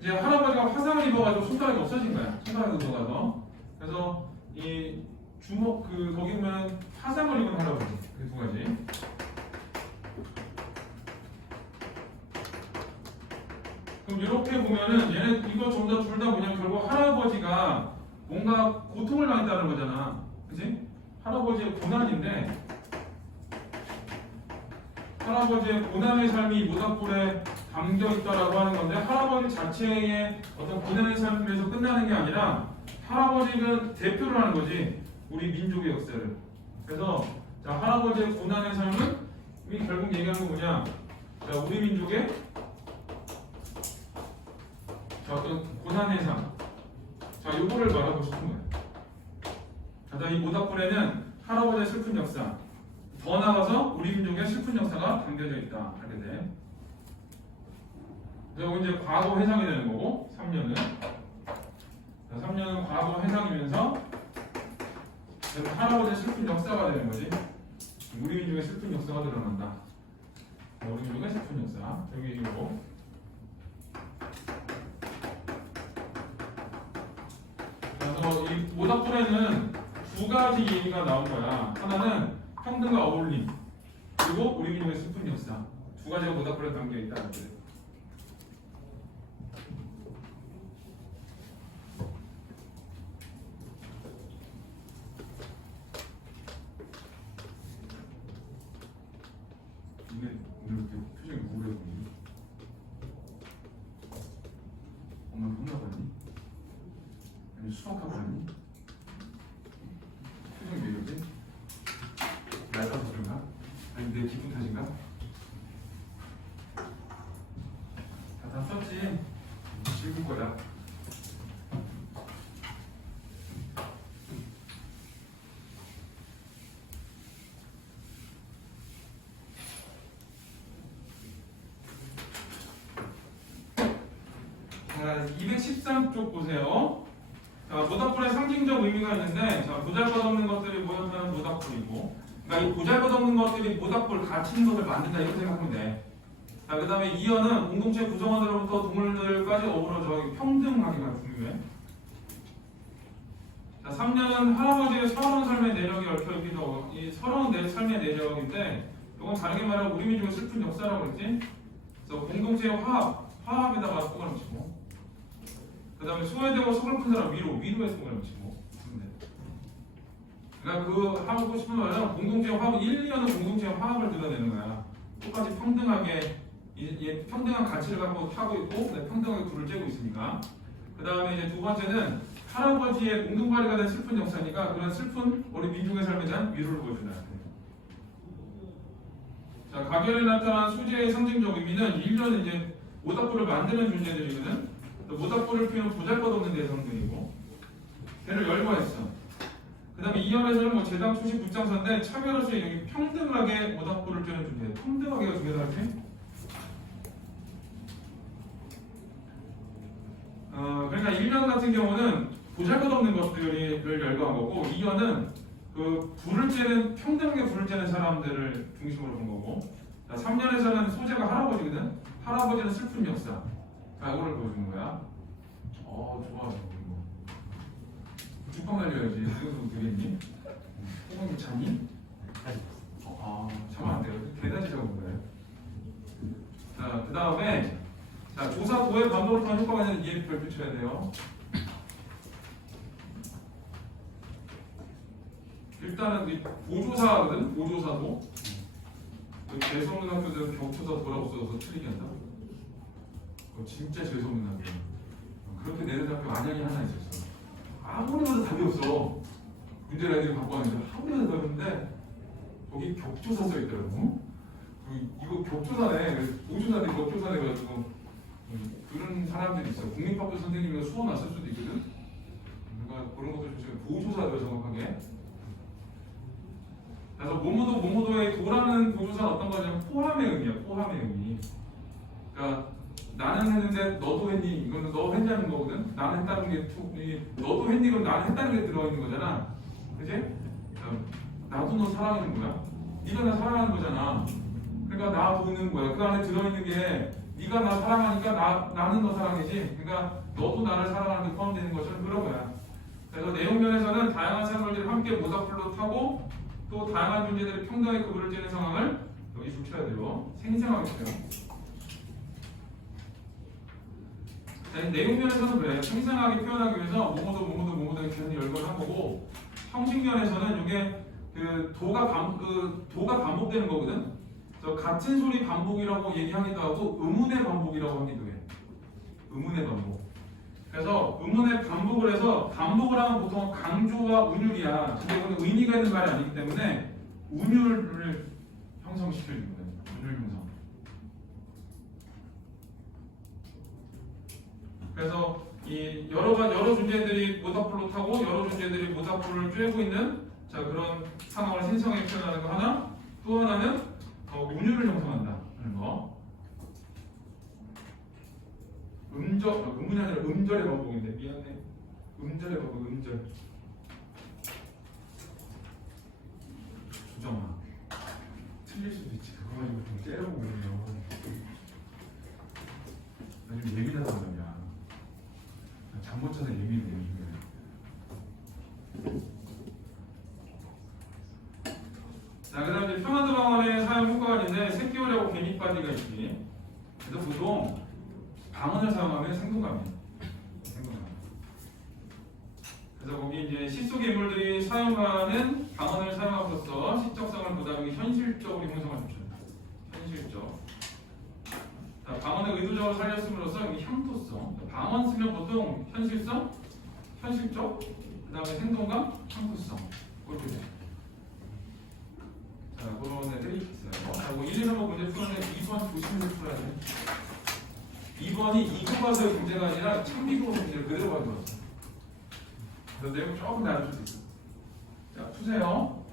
이제 할아버지가 화상을 입어가지고 손가락이 없어진 거야. 손가락이 들어가서. 그래서 이 주먹 그 거기 보면 화상을 입은 할아버지 그 두 가지. 그럼 이렇게 보면은 얘네 이거 전부 다 둘 다 뭐냐 결국 할아버지가 뭔가 고통을 당했다는 거잖아. 그치? 할아버지의 고난인데 할아버지의 고난의 삶이 모닥불에 담겨 있다라고 하는 건데 할아버지 자체의 어떤 고난의 삶에서 끝나는 게 아니라 할아버지는 대표를 하는 거지 우리 민족의 역사를. 그래서 자, 할아버지의 고난의 삶은 이 결국 얘기하는 거 뭐냐? 자, 우리 민족의 자, 어떤 고난의 삶. 자, 요거를 말하고 싶은 거예요. 자, 이 모닥불에는 할아버지의 슬픈 역사. 더 나아가서 우리 민족의 슬픈 역사가 담겨져 있다. 하게 돼. 그래서 이제 과거 회상이 되는 거고 3년은 자, 3년은 과거 회상이면서 할아버지의 슬픈 역사가 되는 거지. 우리 민족의 슬픈 역사가 드러난다. 우리 민족의 슬픈 역사. 여기 이거. 그래서 이 모닥불에는 두 가지 얘기가 나온 거야. 하나는 평등과 어울림, 그리고 우리 민족의 슬픈 역사. 두 가지가 모닥불에 담겨 있다는 거예요. 이게 오늘 이렇게 표정이 우울해 보이니? 엄마 혼나고 왔니? 아니 수학하고 왔니? 표정이 왜 이러지? 낡아서 그런가? 아니 내 기분 탓인가? 다 썼지? 즐거울 거야. 자, 213쪽 보세요. 자, 모닥불의 상징적 의미가 있는데, 자, 보잘것없는 것들이 모여드는 모닥불이고, 그러니까 이 보잘것없는 것들이 모닥불 갇히는 것을 만든다 이렇게 생각하면 돼. 자, 그 다음에 2연은 공동체 구성원으로부터 동물들까지 어우러져 평등하기가 중요해. 자, 3년은 할아버지의 서러운 삶의 내력이 얽혀있기도 하고, 이 서러운 내 삶의 내력인데, 이건 다르게 말하면 우리 민족의 슬픈 역사라고 그랬지. 그래서 공동체의 화합에다가 속을 붙이고, 그 다음에 소외되고 속을 큰 사람 위로에 속을 붙이고. 그러니까 그 하고 싶은 말은 공동체의 화합, 1, 2년은 공동체의 화합을 드러내는 거야. 똑같이 평등하게 평등한 가치를 갖고 타고 있고 평등하게 불을 쬐고 있으니까. 그 다음에 이제 두 번째는 할아버지의 공동발이가 된 슬픈 역사니까 그런 슬픈 우리 민족의 삶에 대한 위로를 보여준다. 자, 가결에 나타난 소재의 상징적 의미는 1년은 이제 모닥불을 만드는 존재들이거든. 모닥불을 피우는 보잘것없는 대상들이고 걔를 열거했어. 그 다음에 2년에서는 뭐 제당 초시 붙장사인데 차별없이 여기 평등하게 모닥불을 쬐는 존재. 평등하게가 두 개다 할지? 그러니까 1년 같은 경우는 보잘것없는 것들을 열거한 거고 2년은 그 불을 쬐는 평등하게 불을 쬐는 사람들을 중심으로 본 거고 3년에서는 소재가 할아버지거든. 할아버지는 슬픈 역사. 자, 이거를 보여주는 거야. 좋아. 이거. 죽방 날려야지. 이거 되겠니? 호박이 차니? 참아 안 돼요. 개다지 잡은 거예요. 자, 그 다음에 자, 조사 도의 반복을 통한 효과가 있는 이해 별표 쳐야 돼요. 일단은 이 보조사거든. 보조사도. 재수없는 학교들은 격투사 도라고 써서 틀리게 한다. 진짜 재수없는 학교. 그렇게 내는 학교 만약에 하나 있었어. 아무리 봐도 답이 없어. 문제를 애들이 갖고 왔는데 아무리 봐도 답이 없는데 거기 격조사 써있더라고. 이거 격조사네. 보조사네 격조사네 가지고 그런 사람들이 있어. 국민법조 선생님이가 수업 났을 수도 있거든. 그러니까 그런 것들 조심해. 보조사죠 정확하게. 그래서 모모도의 도라는 보조사는 어떤 거냐면 포함의 의미야. 포함의 의미. 그러니까 나는 했는데 너도 했니? 이거는 너 했냐는 거거든. 나는 했다는 게 너도 했니? 그럼 나는 했다는 게 들어있는 거잖아. 그치? 나도 너 사랑하는 거야. 네가 나 사랑하는 거잖아. 그러니까 나 보는 거야. 그 안에 들어있는 게 네가 나 사랑하니까 나는 너 사랑이지. 그러니까 너도 나를 사랑하는 게 포함되는 것처럼 그런 거야. 그래서 내용면에서는 다양한 사물들이 함께 모닥불로 타고 또 다양한 존재들이 평등하게 그물을 쬐는 상황을 여기 붙여야 돼요. 생생하게 쳐요. 내용면에서는 그래요. 생생하게 표현하기 위해서 뭐뭐도 이렇게 열거를 한 거고 형식면에서는 이게 도가 반복되는 거거든. 그래서 같은 소리 반복이라고 얘기하기도 하고 의문의 반복이라고 하기도 해. 의문의 반복. 그래서 의문의 반복을 해서 반복을 하면 보통 강조와 운율이야. 근데 이거는 의미가 있는 말이 아니기 때문에 운율을 형성시켜주는 거예요. 운율 형성. 그래서 이 여러 존재들이 모닥불로 타고 여러 존재들이 모닥불을 쬐고 있는 자 그런 상황을 생생하게 표현하는 거 하나. 또 하나는 운율을 형성한다. 하는 거. 음문이 아니라 음절의 반복인데 미안해. 음절의 반복, 음절. 조정아. 틀릴 수도 있지. 그거 가지고 좀 째려보고 그러면. 나 좀 예민하단 말이야. 잠 못 자서 예민해 요즘에. 자, 그다음 이제 평안도 방언의 사용 효과가 있는데 새끼오라고 개미바지가 있지. 그래서 보통 방언을 사용하면 생동감이에요. 생동감. 그래서 거기 이제 시 속의 인물들이 사용하는 방언을 사용함으로써 시적성을 보다 현실적으로 형성할 수 있죠. 현실적. 자, 방언을 의도적으로 살렸음으로써 이 향토성. 방언 쓰면 보통 현실성, 현실적, 그 다음에 생동감, 향토성. 그렇게 돼요. 자, 그런 애들이 있어요. 자, 1, 2, 3번 문제 풀어내 2번 조심해서 풀어야 돼. 2번이 이거 가서의 문제가 아니라 참미고 문제를 그대로 가져왔어. 그래서 내용 조금 나눌 수도 있어. 자, 푸세요.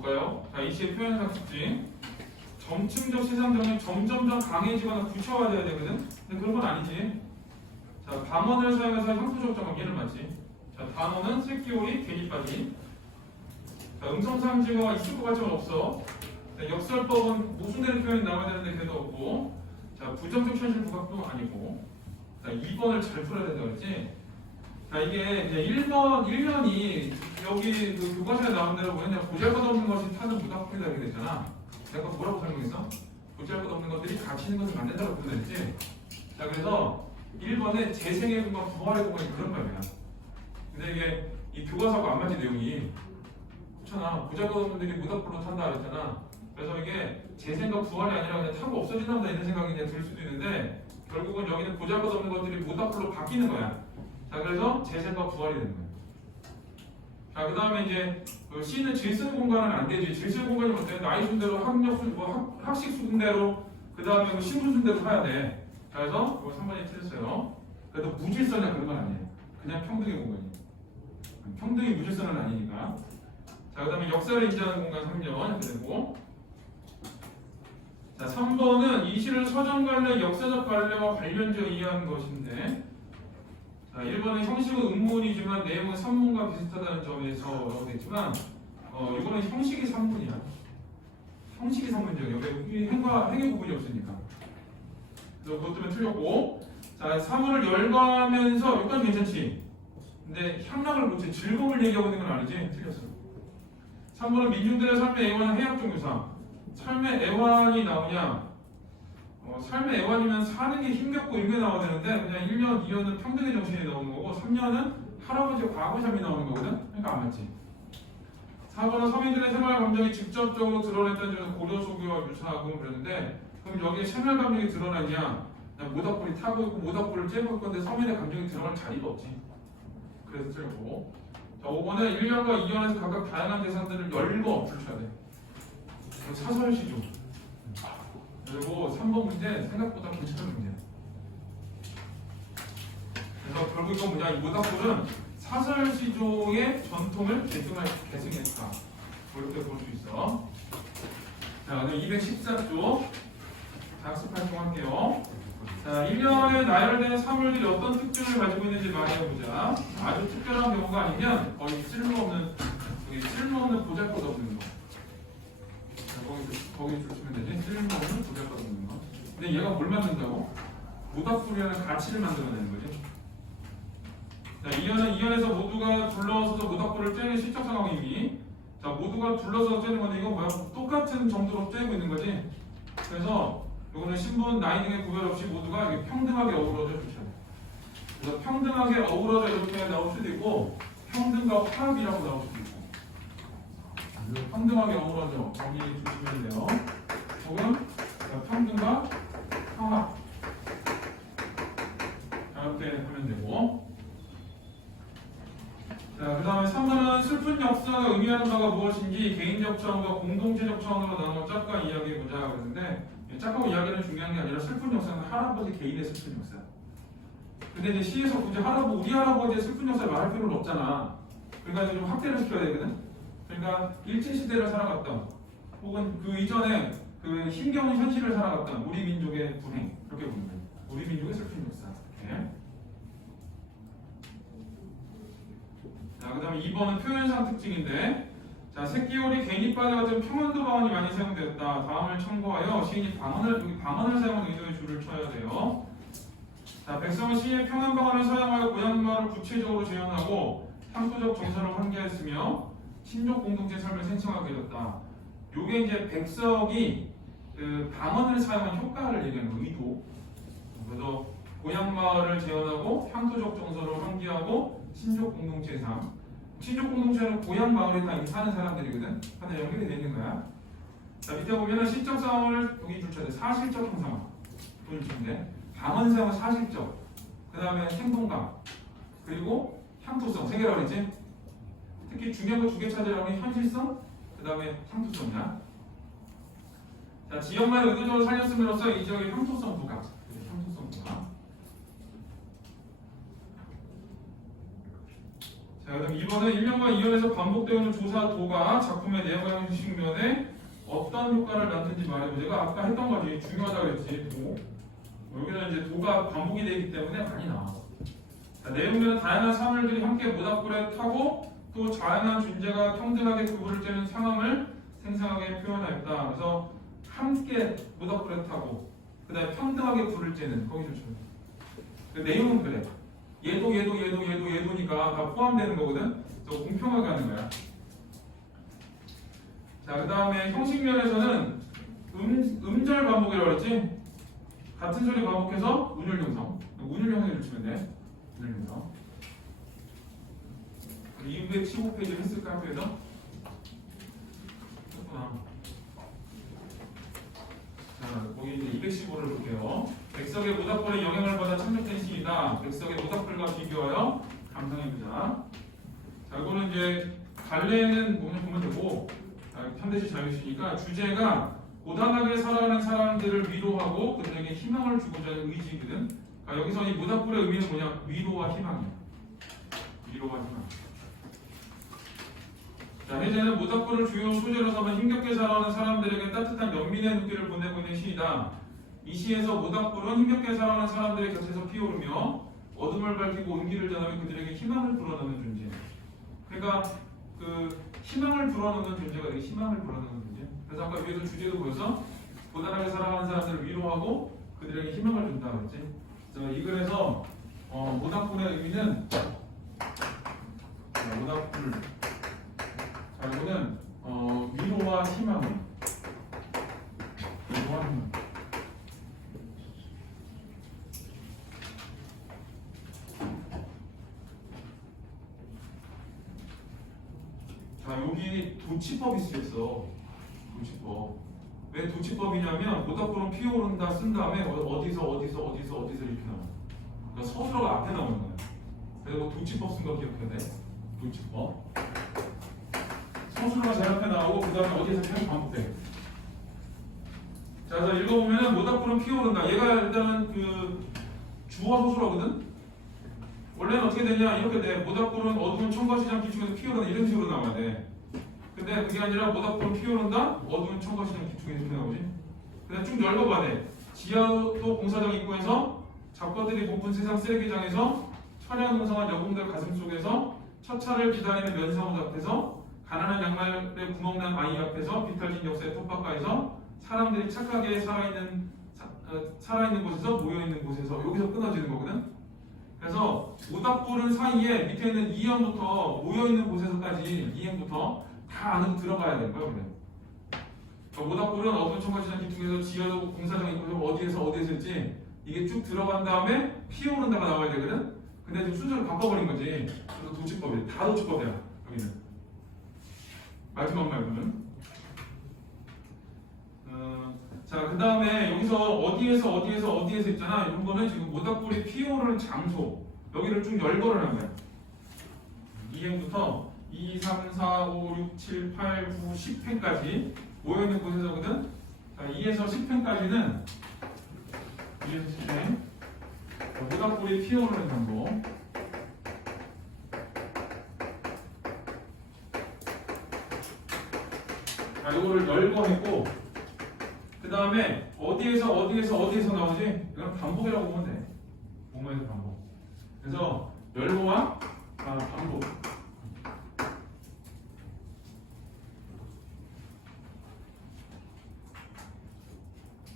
볼까요? 자, 이 시의 표현상 특징. 점층적 시상정이 점점점 강해지거나 구체화돼야 되거든? 근데 그런 건 아니지. 자, 방언을 사용해서 형투적 정확 얘를 맞지. 자, 단어는 새끼오리, 괜히 빠지. 자, 음성상징어가 있을 것 같지만 없어. 자, 역설법은 모순되는 표현이 나와야 되는데 걔도 없고. 자, 부정적 현실 부각도 아니고. 자, 2번을 잘 풀어야 된다 그랬지. 자, 이게 이제 1년이 여기 그 교과서에 나온 대로 뭐냐, 보잘것없는 것이 타는 무닥불이다 이렇게 되잖아. 내가 뭐라고 설명했어? 보잘것없는 것들이 가치 있는 것을 만든다고 표현했지. 자, 그래서 1번에 재생의 공간, 부활의 공간이 그런 말이야. 근데 이게 이 교과서하고 안 맞지 내용이. 그렇잖아. 보잘것없는들이 무닥불로 탄다 그랬잖아. 그래서 이게 재생과 부활이 아니라 그냥 타고 없어지나 보다 이런 생각이 이제 들 수도 있는데 결국은 여기는 보잘것없는 것들이 무닥불로 바뀌는 거야. 자, 그래서 재생과 부활이 되는 거야. 자, 그 다음에 이제 그 C는 질서 공간은 안 되지. 질서 공간이 어때? 나이 순대로 학식 순대로 그 다음에 그 신분 순대로 해야 돼. 자, 그래서 이거 3번이 틀렸어요. 그래도 무질서냐 그런 건 아니에요. 그냥 평등의 공간이에요. 평등이 무질서는 아니니까. 자, 그 다음에 역사를 인지하는 공간 3년 이렇게 되고. 자, 3번은 이 시를 서정 관례, 역사적 관례와 관련지어 이해하는 것인데, 자, 1번은 형식은 음문이지만 내용은 산문과 비슷하다는 점에서 되어 있지만, 이거는 형식이 산문이야. 형식이 산문적이야. 왜? 행의 부분이 없으니까. 그래서 그것 때문에 틀렸고, 자, 사문을 열거하면서 여기까지 괜찮지? 근데 향락을 못해 즐거움을 얘기하고 있는 건 아니지? 틀렸어. 3번은 민중들의 삶의 애환은 해학종교사. 삶의 애환이 나오냐? 삶의 애환이면 사는 게 힘겹고 이런 게 나와야 되는데 그냥 1년, 2년은 평등의 정신이 나오는 거고 3년은 할아버지의 과거삶이 나오는 거거든? 그러니까 안 맞지. 4번은 서민들의 생활 감정이 직접적으로 드러냈다는 점에서 고려 소교와 유사하고 그랬는데 그럼 여기에 생활 감정이 드러나냐? 그냥 모닥불이 타고 있고 모닥불을 쬐고 있고 근데 서민의 감정이 드러날 자리가 없지. 그래서 틀렸고. 자, 5번은 1년과 2년에서 각각 다양한 대상들을 열고 줄쳐야 돼. 사설시조. 그리고 3번 문제 생각보다 괜찮은 문제야. 그래서 결국 이건 뭐냐, 이 모닥불은 사설시조의 전통을 계승했다. 이렇게 볼 수 있어. 자, 그럼 214쪽 학습 활동할게요. 자, 1년에 나열된 사물들이 어떤 특징을 가지고 있는지 말해보자. 아주 특별한 경우가 아니면 거의 쓸모없는 보잘것없는 거. 거기 주시면 되지. 쓸모없는 보잘것없는 거. 근데 얘가 뭘 만든다고? 모닥불이라는 가치를 만들어내는 거지. 자, 2년에서 모두가 둘러서서 모닥불을 쬐는 시적 상황이니, 자, 모두가 둘러서 쬐는 건데 이건 뭐야? 똑같은 정도로 쬐고 있는 거지. 그래서 이거는 신분, 나이 등의 구별 없이 모두가 평등하게 어우러져 주셔야 돼. 그래서 평등하게 어우러져 이렇게 나올 수도 있고, 평등과 화합이라고 나올 수도 있고. 평등하게 어우러져 거기 주시면 돼요. 혹은 평등과 화합 이렇게 하면 되고. 자, 그 다음에 3번은 슬픈 역사가 의미하는 바가 무엇인지 개인적 차원과 공동체적 차원으로 나눠 짝과 이야기해보자 그랬는데 짝하고 이야기는 중요한 게 아니라 슬픈 역사는 할아버지 개인의 슬픈 역사. 근데 이제 시에서 굳이 우리 할아버지의 슬픈 역사를 말할 필요는 없잖아. 그러니까 좀 확대를 시켜야 되거든. 그러니까 일제시대를 살아갔던 혹은 그 이전에 그 힘겨운 현실을 살아갔던 우리 민족의 불행 그렇게 보는 거예요. 우리 민족의 슬픈 역사. 이렇게. 자, 그 다음에 2번은 표현상 특징인데, 자, 새끼오리, 개니바드 같은 평안도 방언이 많이 사용되었다. 다음을 참고하여 시인이 방언을 사용하는 의도의 줄을 쳐야 돼요. 자, 백성은 시인의 평안 방언을 사용하여 고향말을 구체적으로 재현하고 향토적 정서를 환기했으며 신족 공동체 삶을 생성하게 되었다. 요게 이제 백성이 그 방언을 사용한 효과를 얘기하는 의도. 그래서 고향마을을 재현하고 향토적 정서를 환기하고 신족 공동체 삶. 신족 공동체는 고향 마을에 다 사는 사람들이거든. 하나 연결이 되어 있는 거야. 자, 밑에 보면은 시적 상황을 여기 줄쳐야 돼. 사실적 형상. 돈을 주는데 방언 상황은 사실적. 그 다음에 행동감. 그리고 향토성. 세 개라고 했지. 특히 중요한 거 두 개 찾으라고 하면 현실성. 그 다음에 향토성이야. 자, 지역만을 의도적으로 살렸음으로써 이 지역의 향토성 부각. 향토성 부각. 자, 그다음 그럼 2번은 1년과 2년에서 반복되는 조사 도가 작품의 내용과 형식 면에 어떤 효과를 낳든지 말해보자. 내가 아까 했던 거지. 중요하다고 그랬지. 도. 여기는 이제 도가 반복이 되기 때문에 많이 나와. 자, 내용들은 다양한 사물들이 함께 모닥불에 타고 또 다양한 존재가 평등하게 그물을 쬐는 상황을 생생하게 표현하였다. 그래서 함께 모닥불에 타고 그 다음에 평등하게 불을 쬐는 거기 좀 줘. 그 내용은 그래. 얘도니까 다 포함되는 거거든. 그래서 공평하게 하는 거야. 자, 그 다음에 형식 면에서는 음절 반복이라고 했지. 같은 소리 반복해서 운율 형성. 운율 형성을 치면 돼. 운율 형성. 215페이지를 했을까 학교에서? 했구나. 자, 거기 이제 215를 볼게요. 백석의 모닥불에 영향을 받아 창작된 시이다. 백석의 모닥불과 비교하여 감상해보자. 자, 이거는 이제 갈래는 오늘 보면 되고, 현대시 자유시니까 주제가 고단하게 살아가는 사람들을 위로하고 그들에게 희망을 주고자 하는 의지거든. 그러니까 여기서 이 모닥불의 의미는 뭐냐? 위로와 희망이야. 위로와 희망. 자, 해제는 모닥불을 주요 소재로 삼아 힘겹게 살아가는 사람들에게 따뜻한 연민의 눈길을 보내고 있는 시이다. 이 시에서 모닥불은 힘겹게 살아가는 사람들의 곁에서 피어오르며 어둠을 밝히고 온기를 전하며 그들에게 희망을 불어넣는 존재. 그러니까 그 희망을 불어넣는 존재가 되게 희망을 불어넣는 존재. 그래서 아까 위에서 주제도 보여서 고단하게 살아가는 사람들을 위로하고 그들에게 희망을 준다 그랬지. 그래서 이 글에서 모닥불의 의미는 모닥불. 자, 이거는 위로와 희망. 위로와 희망. 자, 여기 도치법이 쓰였어. 도치법. 왜 도치법이냐면 모닥불은 피어오른다 쓴 다음에 어디서 이렇게 나와. 그러니까 서술어가 앞에 나오는 거야. 그래서 도치법 쓴 거 기억해야 돼. 도치법. 서술어가 제일 앞에 나오고 그 다음에 어디에서 계속 반복돼. 자, 그래서 읽어보면은 모닥불은 피어오른다. 얘가 일단은 그 주어 서술어거든. 원래는 어떻게 되냐 이렇게 돼. 모닥불은 어두운 청과시장 기축에서 피어오른다 이런 식으로 나와야 돼. 근데 그게 아니라 모닥불은 피어오른다 어두운 청과시장 기축에서 이렇게 나오지. 그냥 쭉 열어봐 돼. 지하도 공사장 입구에서 작가들이 고픈 세상 쓰레기장에서 철야 농성한 여공들 가슴 속에서 첫 차를 기다리는 면사무소 앞에서 가난한 양말에 구멍난 아이 앞에서 비탈진 역사의 톱바가에서 사람들이 착하게 살아있는 곳에서 모여있는 곳에서 여기서 끊어지는 거거든. 그래서 모닥불은 사이에 밑에 있는 이행부터 모여있는 곳에서까지 이행부터 다 안으로 들어가야 되는 거야. 그래. 그러니까 모닥불은 어두운 청과시장 기둥에서 지하도 공사장 있고 어디에서 있지 이게 쭉 들어간 다음에 피어오른다가 나와야 되거든. 근데 지금 순서를 바꿔버린 거지. 그래서 도치법이야. 다 도치법이야. 여기는 마지막 말고는. 자, 그 다음에 여기서 어디에서 있잖아. 이런 거는 지금 모닥불이 피어오르는 장소 여기를 쭉 열거를 한 거야. 2행부터 2, 3, 4, 5, 6, 7, 8, 9, 10행까지 모여있는 곳에서거든. 자, 2에서 10행까지는 2에서 10행 모닥불이 피어오르는 장소. 자, 이거를 열거했고 그 다음에 어디에서 나오지? 이건 반복이라고 보면 돼. 공모에서 반복. 그래서 열거와 반복.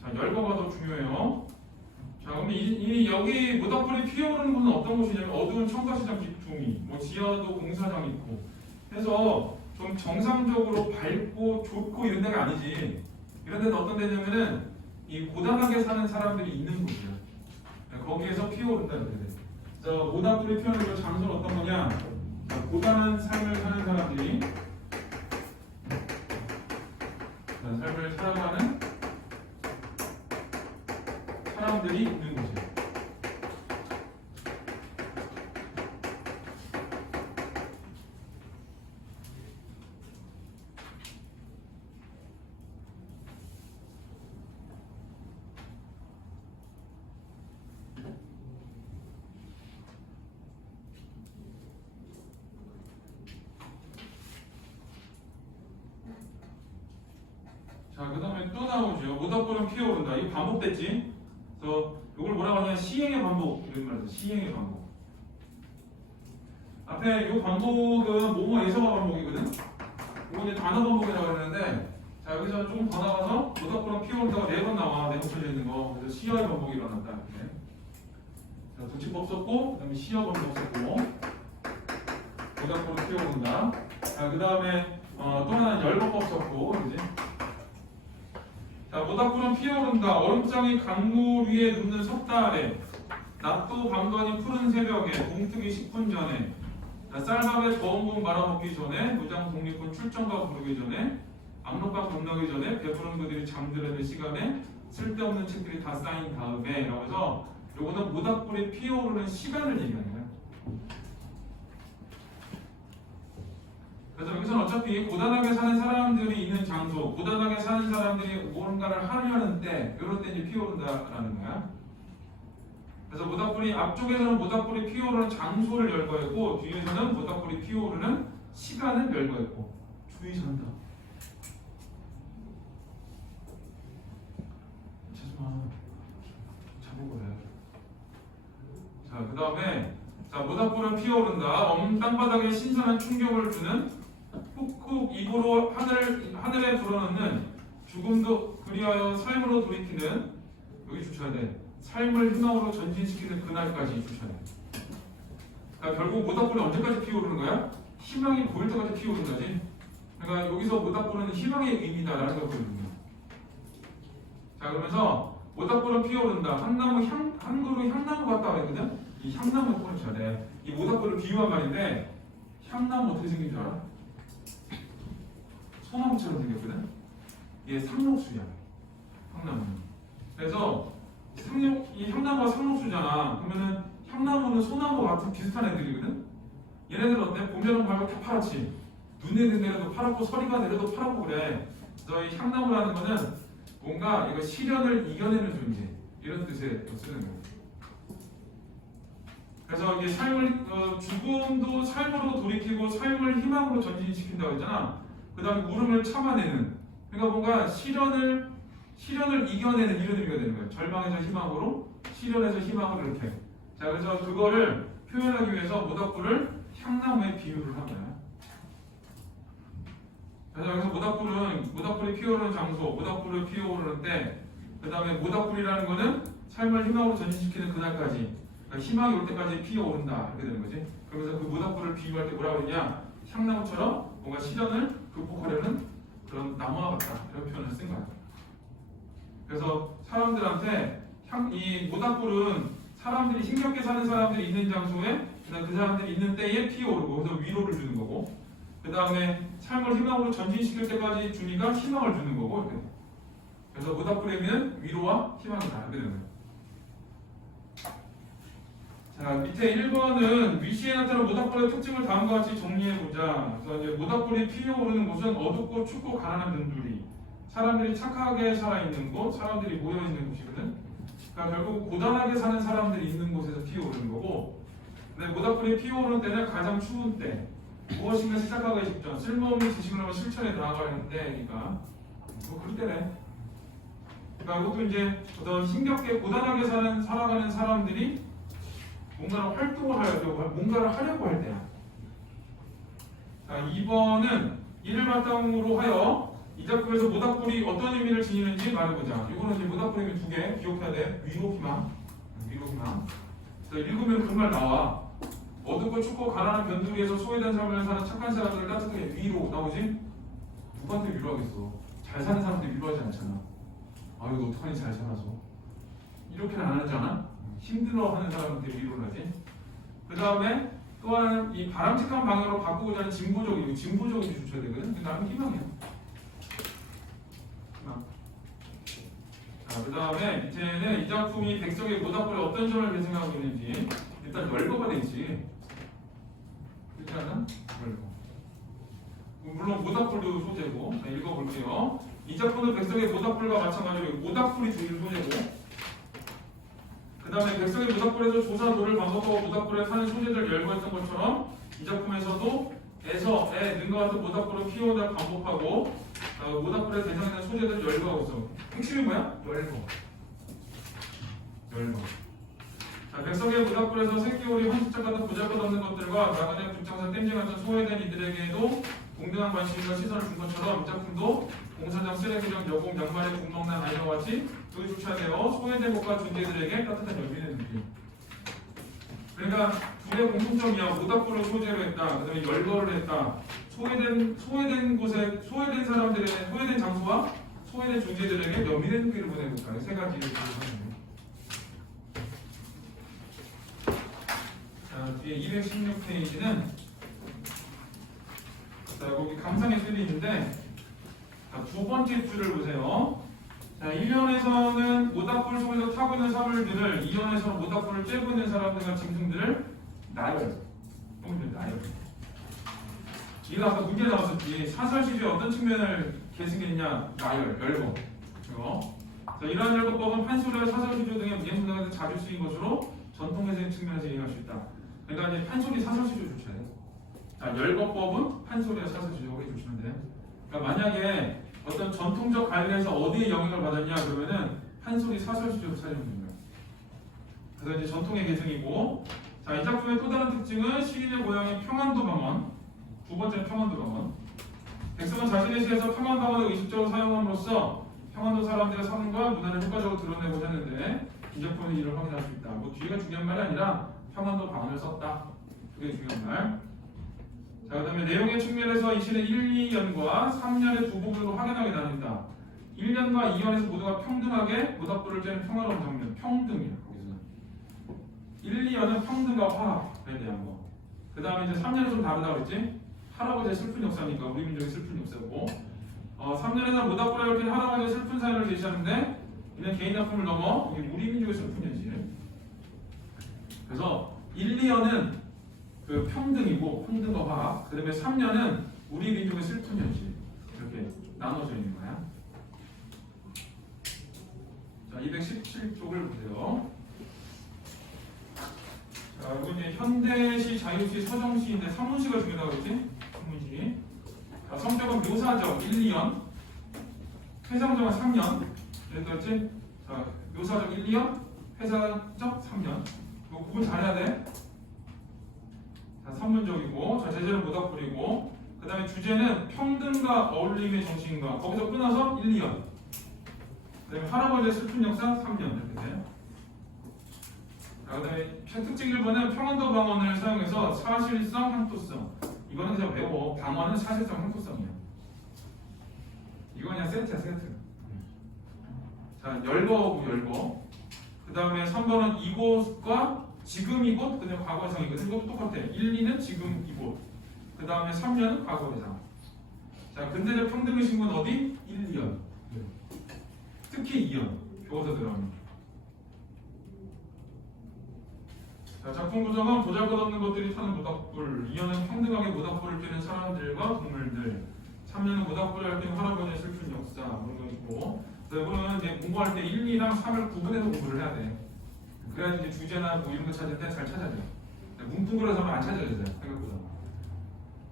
자, 열거가 더 중요해요. 자, 그럼 여기 모닥불이 피어오르는 곳은 어떤 곳이냐면 어두운 청과시장 기둥이, 뭐 지하도 공사장 있고 해서 좀 정상적으로 밝고 좋고 이런 데가 아니지. 이런 데는 어떤 데냐면은 이 고단하게 사는 사람들이 있는 곳이야. 거기에서 피어오른다는 데들. 그래서 모닥불이 피어오르는 장소는 어떤 거냐? 자, 고단한 삶을 사는 사람들이 삶을 살아가는 사람들이 있는 곳이야. 보죠. 모닥불은 피어오른다. 이거 반복됐지? 그래서 이걸 뭐라고 하냐면 시행의 반복 이런 말이죠. 시행의 반복. 앞에 이 반복은 뭐뭐 예성어 반복이거든. 이건 이제 단어 반복이라고 그러는데, 자 여기서 조금 더 나와서 모닥불은 피어오른다가 4번 나와. 내복혀져 있는 거. 그래서 시어의 반복이 일어났다. 이렇게. 자, 도치법 썼고, 그다음에 시어 반복 썼고, 모닥불은 피어오른다. 자, 그 다음에 또 하나는 열반법 썼고, 그지? 자, 모닥불은 피어오른다. 얼음장이 강물 위에 눕는 석다 아래. 낮도 밤도 아닌 푸른 새벽에 동트기 10분 전에. 자, 쌀밥에 더운 국 말아먹기 전에. 무장 독립군 출정가 부르기 전에. 압록강 건너기 전에. 배부른 그들이 잠들어는 시간에. 쓸데없는 책들이 다 쌓인 다음에. 라고 해서 요거는 모닥불이 피어오르는 시간을 얘기하는 거야. 그래서 여기서는 어차피 고단하게 사는 사람들이 있는 장소, 고단하게 사는 사람들이 뭔가를 하려는 때, 이럴 때 이제 피어오른다라는 거야. 그래서 모닥불이 앞쪽에서는 모닥불이 피어오르는 장소를 열거했고, 뒤에서는 모닥불이 피어오르는 시간을 열거했고. 주의 잘한다. 죄송합니다. 자고 그래. 자, 그 다음에 자, 모닥불은 피어오른다. 땅바닥에 신선한 충격을 주는 훅훅 입으로 하늘에 불어넣는 죽음도 그리하여 삶으로 돌이키는 여기 주셔야 돼. 삶을 희망으로 전진시키는 그날까지 주셔야 돼. 그러니까 결국 모닥불이 언제까지 피어오르는 거야? 희망이 보일 때까지 피어오르는 거지. 그러니까 여기서 모닥불은 희망의 의미다라는 걸 보여주는 거야. 자, 그러면서 모닥불은 피어오른다. 한 그루 향나무 같다 그랬거든. 이 향나무를 꺼내줘야 돼. 이 모닥불을 비유한 말인데 향나무 어떻게 생긴 줄 알아? 소나무처럼 생겼거든. 이게 상록수야. 향나무는. 그래서 이 향나무가 상록수잖아. 그러면은 향나무는 소나무 같은 비슷한 애들이거든. 얘네들 어때? 봄, 여름, 가을 다 파랗지. 눈에 내려도 파랗고 서리가 내려도 파랗고 그래. 그래서 이 향나무라는 거는 뭔가 이거 시련을 이겨내는 존재 이런 뜻에 쓰는 거야. 그래서 이게 죽음도 삶으로 돌이키고 삶을 희망으로 전진시킨다고 했잖아. 그 다음에 울음을 참아내는. 그러니까 뭔가 시련을 이겨내는 이런 의미가 되는 거예요. 절망에서 희망으로, 시련에서 희망으로 이렇게. 자, 그래서 그거를 표현하기 위해서 모닥불을 향나무에 비유를 한 거야. 그래서 여기서 모닥불이 피어오르는 장소, 모닥불을 피어오르는 때, 그 다음에 모닥불이라는 거는 삶을 희망으로 전진시키는 그날까지. 희망이 올 때까지 피어오른다 이렇게 되는 거지. 그러면서 그 모닥불을 비유할 때 뭐라고 그러냐, 향나무처럼 뭔가 시련을 극복하려는 그런 나무와 같다 이런 표현을 쓴 거야. 그래서 사람들한테 이 모닥불은 사람들이 힘겹게 사는 사람들이 있는 장소에, 그다음 그 사람들이 있는 때에 피어오르고, 그래서 위로를 주는 거고, 그 다음에 삶을 희망으로 전진시킬 때까지 주니까 희망을 주는 거고 이렇게. 그래서 모닥불의 의미는 위로와 희망이다 이렇게 되는 거예요. 자, 밑에 1번은 위시에 나타난 모닥불의 특징을 다음과 같이 정리해보자. 그래서 이제 모닥불이 피어오르는 곳은 어둡고 춥고 가난한 눈두리, 사람들이 착하게 살아있는 곳, 사람들이 모여있는 곳이거든. 그러니까 결국 고단하게 사는 사람들이 있는 곳에서 피어오르는 거고, 근데 모닥불이 피어오르는 때는 가장 추운 때, 무엇인가 시작하기 직전, 쓸모없는 지식을 하면 실천에 나아가는 때니까 뭐 그럴 때네. 그러니까 이것도 이제 어떤 힘겹게 고단하게 살아가는 사람들이 뭔가를 활동을 하려고, 뭔가를 하려고 할 때야. 자, 2번은 이를 바탕으로 하여 이 작품에서 모닥불이 어떤 의미를 지니는지 말해보자. 이거는 이제 모닥불 의미 2개 기억해야 돼. 위로, 희망. 위로, 희망. 그래서 읽으면 그 말 나와. 어둡고 춥고 가난한 변두리에서 소외된 삶을 사는 착한 사람들을 따뜻하게 위로 나오지? 누구한테 위로하겠어? 잘 사는 사람들 위로하지 않잖아. 아, 이거 어떡하니 잘 살아서. 이렇게는 안 하잖아? 힘들어하는 사람들이 위로를 하지. 그 다음에 또한 이 바람직한 방향으로 바꾸고자 하는 진보적인 주셔야 되거든. 나는 희망이야. 희망. 자, 그 다음에 밑에는 이 작품이 백석의 모닥불에 어떤 점을 배생하고 있는지 일단 열거가 돼 있지. 그렇지 않아? 열거. 물론 모닥불도 소재고. 자, 읽어볼게요. 이 작품은 백석의 모닥불과 마찬가지로 모닥불이 주인 소재고, 그 다음에 백석의 모닥불에서 조사도를 반복하고 모닥불에 사는 소재들을 열거했던 것처럼 이 작품에서도 에서, 에, 능과 같은 모닥불은 피어오다 반복하고, 자, 모닥불의 대상이나 소재들 열거하고 있어. 핵심이 뭐야? 열거. 자, 백석의 모닥불에서 새끼오리, 헌신짝 같은 보잘것없는 것들과 나그네, 불장사, 땜질 같은 소외된 이들에게도 동등한 관심과 시선을 준 것처럼 이 작품도 공사장, 쓰레기장, 여공, 양말에 구멍난 아이와 같이 그 주차되어 소외된 것과 존재들에게 따뜻한 연민의 느낌. 그러니까 둘의 공통점이야. 모닥불을 소재로 했다. 그다음에 열거를 했다. 소외된 곳에 소외된 사람들의 소외된 장소와 소외된 존재들에게 연민의 느낌을 보내볼까. 세 가지를 보여주는. 자, 뒤에 216페이지는 자, 거기 감상의 줄이 있는데 자, 두 번째 줄을 보세요. 자, 1년에서는 모닥불 속에서 타고 있는 사물들을 2년에서는 모닥불을 쬐고 있는 사람들과 짐승들을 나열. 이거 아까 문제 나왔었지. 사설시주의 어떤 측면을 계승했냐? 나열, 열거. 그렇죠? 자, 이러한 열거법은 판소리와 사설시주 등의 문예문학에서 자주 쓰인 것으로 전통해석 측면에서 이해할 수 있다. 그러니까 이제 판소리, 사설시주 조치해야 돼. 자, 열거법은 판소리와 사설시주에 조치하면 돼. 그러니까 만약에 어떤 전통적 관례에서 어디에 영향을 받았냐 그러면은 판소리, 사설시주로 찾으면 됩니다. 그래서 이제 전통의 계승이고, 자, 이 작품의 또 다른 특징은 시인의 고향인 평안도 방언. 두 번째는 평안도 방언. 백성은 자신의 시에서 평안 방언을 의식적으로 사용함으로써 평안도 사람들의 성과 문화를 효과적으로 드러내고자 했는데 이 작품은 이를 확인할 수 있다. 뭐 뒤가 중요한 말이 아니라 평안도 방언을 썼다. 그게 중요한 말. 자, 그 다음에 내용의 측면에서 이 시는 1, 2연과 3년의 두 부분으로 확연하게 나뉜다. 1년과 2년에서 모두가 평등하게 모닥불을 쬐는 평화로운 장면. 평등이야. 거기서는 1, 2년은 평등과 화합에 대한 거. 그 다음에 이제 3년은 좀 다르다고 했지. 할아버지의 슬픈 역사니까 우리 민족의 슬픈 역사고, 3년에는 모닥불에 얽힌 할아버지의 슬픈 사연을 제시하는데 이는 개인 작품을 넘어 우리 민족의 슬픈 현실. 그래서 1, 2년은 그 평등이고 평등과 화합. 그 다음에 3년은 우리 민족의 슬픈 현실. 이렇게 나눠져 있는 거야. 자, 217쪽을 보세요. 자, 이거 이제 현대시, 자유시, 서정시인데 상문시가 중요하다고 그랬지? 상문시. 자, 성격은 묘사적 1, 2년, 회상적은 3년. 그랬지? 자, 묘사적 1, 2년, 회상적 3년. 이거 구분 잘해야 돼. 자, 선문적이고, 자, 제재는 모닥불이고, 그 다음에 주제는 평등과 어울림의 정신과 거기서 끊어서 1, 2년. 그 다음에 할아버지의 슬픈 역사 3년 이렇게 돼요. 그 다음에 특징 1번은 평안도 방언을 사용해서 사실성, 향토성. 이거는 그냥 외워. 방언은 사실성, 향토성이야. 이거 그냥 세트야, 세트. 자, 열거고 열거. 그 다음에 3번은 이곳과 지금 이곳, 그 다음에 과거상이거든. 이것도 똑같아. 1, 2는 지금 이곳. 그 다음에 3년은 과거상. 자, 근대적 평등의 신분은 어디? 1, 2년. 특히 2년. 교과서 들어갑니다. 자, 작품 구성은 보잘것없는 것들이 타는 모닥불, 2년은 평등하게 모닥불을 쬐는 사람들과 동물들, 3년은 모닥불을 얽힌 할아버지의 슬픈 역사 그런 거 있고, 이거는 이제 공부할 때 1, 2랑 3을 구분해서 공부를 해야 돼. 그래야 이제 주제나 뭐 이런 거 찾을 때 잘 찾아져. 문풍으로 하면 안 찾아져요, 생각보다.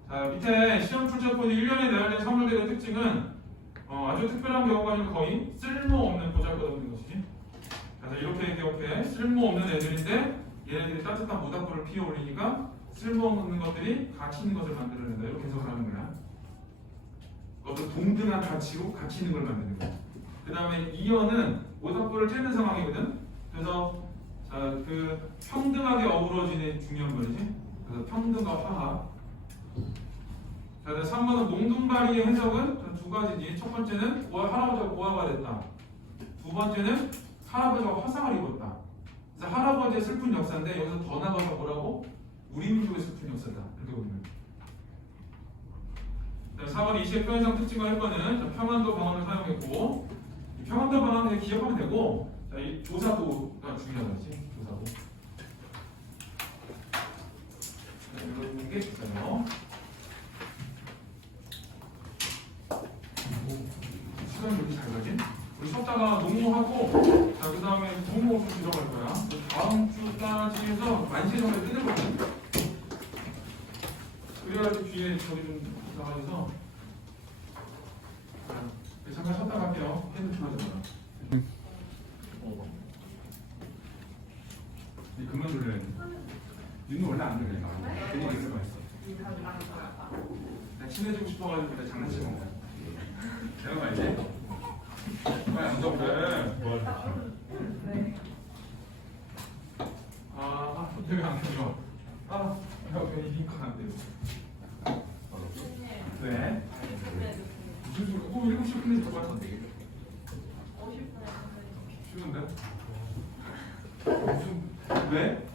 자, 밑에 시험 출제코드 1년에 내야 될 선물들의 특징은 아주 특별한 경우가 아니라 거의 쓸모없는 보잘것없는 것이지. 그래서 이렇게 기억해. 쓸모없는 애들인데 얘네들이 따뜻한 모닥불을 피워 올리니까 쓸모없는 것들이 가치 있는 것을 만들어낸다. 이렇게 해석을 하는 거야. 어떤 동등한 가치로 가치 있는 걸 만드는 거야. 그 다음에 2연은 모닥불을 쬐는 상황이거든. 그래서 자, 그 평등하게 어우러지는 중요한 말이지. 그래서 평등과 화합. 자, 3번은 몽둥바리의 해석은 두 가지지. 첫 번째는 할아버지가 고아가 됐다. 두 번째는 할아버지가 화상을 입었다. 그래서 할아버지의 슬픈 역사인데 여기서 더 나가서 뭐라고? 우리 민족의 슬픈 역사다. 이렇게 보면. 4번 이시의 표현상 특징과 효과는 평안도 방언을 사용했고, 평안도 방언을 기억하면 되고, 자, 이 조사도가 중요하지. 조사도. 이런 게 있어요. 시간이 이렇게 잘 가지? 우리 수업자가 농구하고, 자, 그 다음에 동호수 들어갈 거야. 다음 주까지 해서 만시 정도에 끝내거든. 그래가지고 뒤에 저기 좀 나가셔서 잠깐 쉬었다 갈게요. 핸드 좋아졌나? 이 그만 돌려야 돼. 윤는 원래 안 돌려. 괜히 있을 거 있어. 나 친해지고 싶어가지고 내가 장난치는 거야. 내가 말이지. 빨리 앉아 그래. 아, 되게 안 되죠. 아, 내가 괜히 링크가 안 돼요. 네. 무슨 소리? 7시 끝내줄 것 같은데. 쉬운데? 무슨 왜?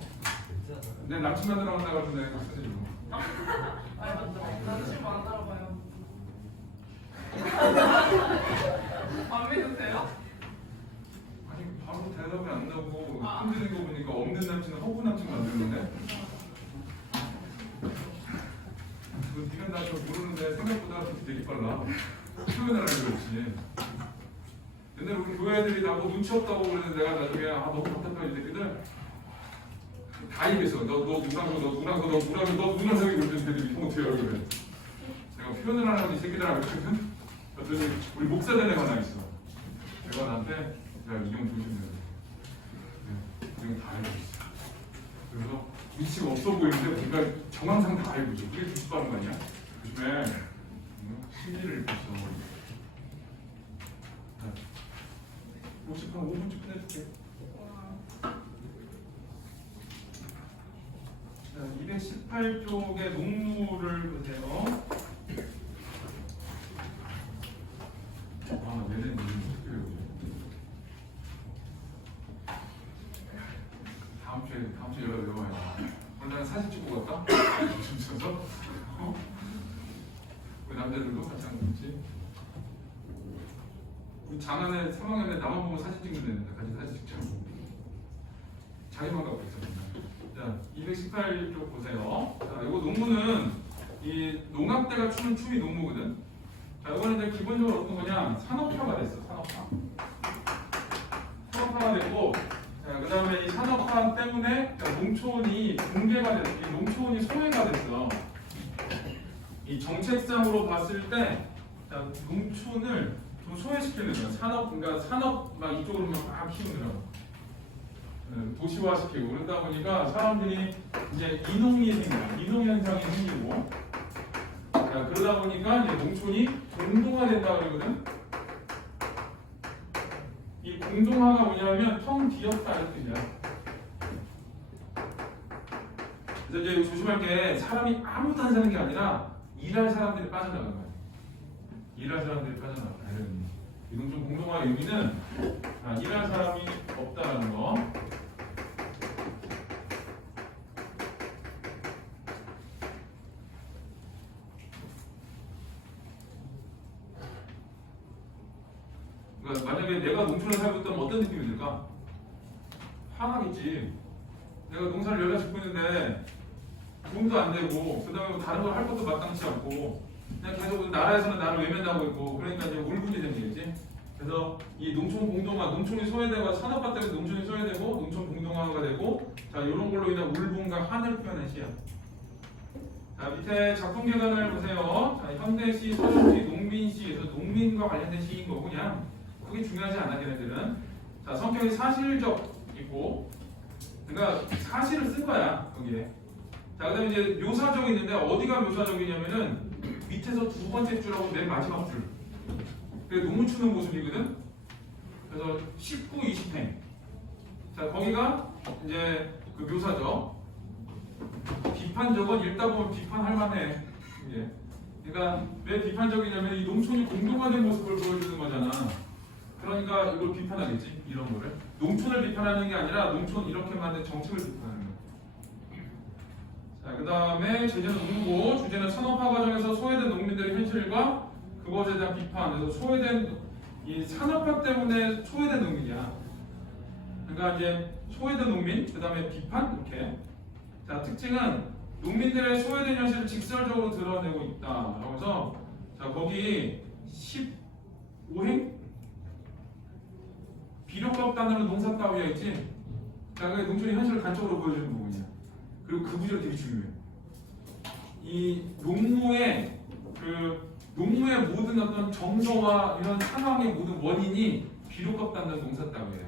내 남친 만나러 간다 같은데 갑자기 남친 만나러 가요. 안 믿으세요? 아니 바로 대답이 안 나오고 흔드는 거 보니까 없는 남친은 허구 남친 만드는데 네가 나 저 모르는데 생각보다 되게 빨라 표현을 알고 그렇지 근데 우리 교회 애들이 나보고 눈치 없다고 그러는데 내가 나중에 아 너무 답답해 이 새끼들 다 입했어. 너 누구랑 사귀고 그랬더니 걔들이 통어떻게 얼굴에 내가 표현을 안 하고 이 새끼들하고 있거든. 그랬더니 우리 목사된 애가 하나 있어. 내가 나한테 야 이형 조심해. 이형 다 알고 있어. 그래서 위치가 없어 보이는데 뭔가 정황상 다 알고 있어. 그게 조심하는 거 아니야? 조심해. 심리를 입혔어. 50한 5분쯤 끝내줄게. 자, 218쪽의 농무를 보세요. 아, 얘네 어떻게 해요? 다음 주에 연락 외워야지. 오늘 난 사진 찍고 갈까? 춤춰서? 우리 남자들도 같이 하는 거지. 우리 장안에 3학년에 나만 보면 사진 찍는 애인데 같이 사진 찍자고. 자기만 갖고 있어. 자, 218쪽 보세요. 자, 이거 농무는 이 농악대가 추는 춤이 농무거든. 자, 이거는 이제 기본적으로 어떤 거냐? 산업화가 됐어. 산업화가 됐고, 자, 그 다음에 이 산업화 때문에 농촌이 붕괴가 됐어. 이 농촌이 소외가 됐어. 이 정책상으로 봤을 때, 자, 농촌을 좀 소외시키는 거야. 그러니까 산업 막 이쪽으로 막 키우느라고. 도시화시키고 그러다 보니까 사람들이 이제 이농 현상이 생기고 자, 그러다 보니까 이제 농촌이 공동화된다 그러거든. 이 공동화가 뭐냐면 텅 비었다 이렇게 뜻이야. 그래서 이제 조심할 게 사람이 아무도 안 사는 게 아니라 일할 사람들이 빠져나가는 거야. 일할 사람들이 빠져나가. 이 농촌 공동화의 의미는 일할 사람이 없다라는 거. 그러니까 만약에 내가 농촌에 살고 있다면 어떤 느낌이 들까? 화나겠지. 내가 농사를 열심히 짓고 있는데 돈도 안 되고 그 다음에 다른 걸 할 것도 마땅치 않고 그냥 계속 나라에서는 나를 외면하고 있고 그러니까 이제 울분이 생기겠지. 그래서 이 농촌 공동화, 농촌이 소외되고 산업화 때문에 농촌이 소외되고 농촌 공동화가 되고 자 이런 걸로 인한 울분과 한을 표현한 시야. 자 밑에 작품 개관을 보세요. 자 현대시, 서정시, 농민시에서 농민과 관련된 시인 거고 그냥 그게 중요하지 않아 걔네들은. 자 성격이 사실적 있고 그러니까 사실을 쓴 거야 거기에. 자 그다음에 이제 묘사적이 있는데 어디가 묘사적이냐면은 밑에서 두 번째 줄하고 맨 마지막 줄. 그게 농을 추는 모습이거든. 그래서 19, 20행. 자 거기가 이제 그 묘사적. 비판적은 읽다 보면 비판할 만해. 이게. 그러니까 왜 비판적이냐면 이 농촌이 공동화된 모습을 보여주는 거잖아. 그러니까 이걸 비판하겠지 이런 거를. 농촌을 비판하는 게 아니라 농촌 이렇게 만든 정책을 비판하는 거야. 자, 그 다음에 제재는 농무고 주제는 산업화 과정에서 소외된 농민들의 현실과 그것에 대한 비판. 그래서 소외된 이 산업화 때문에 소외된 농민이야. 그러니까 이제 소외된 농민, 그 다음에 비판 이렇게. 자 특징은 농민들의 소외된 현실을 직설적으로 드러내고 있다. 그래서 자 거기 15행 비료가 없다는 농사 따위야 있지. 자 그 농촌의 현실을 간접으로 보여주는 부분이야. 그리고 그 구절이 되게 중요해. 이 농무의 그 농무의 모든 어떤 정서와 이런 상황의 모든 원인이 비록 없다는 동사다고요.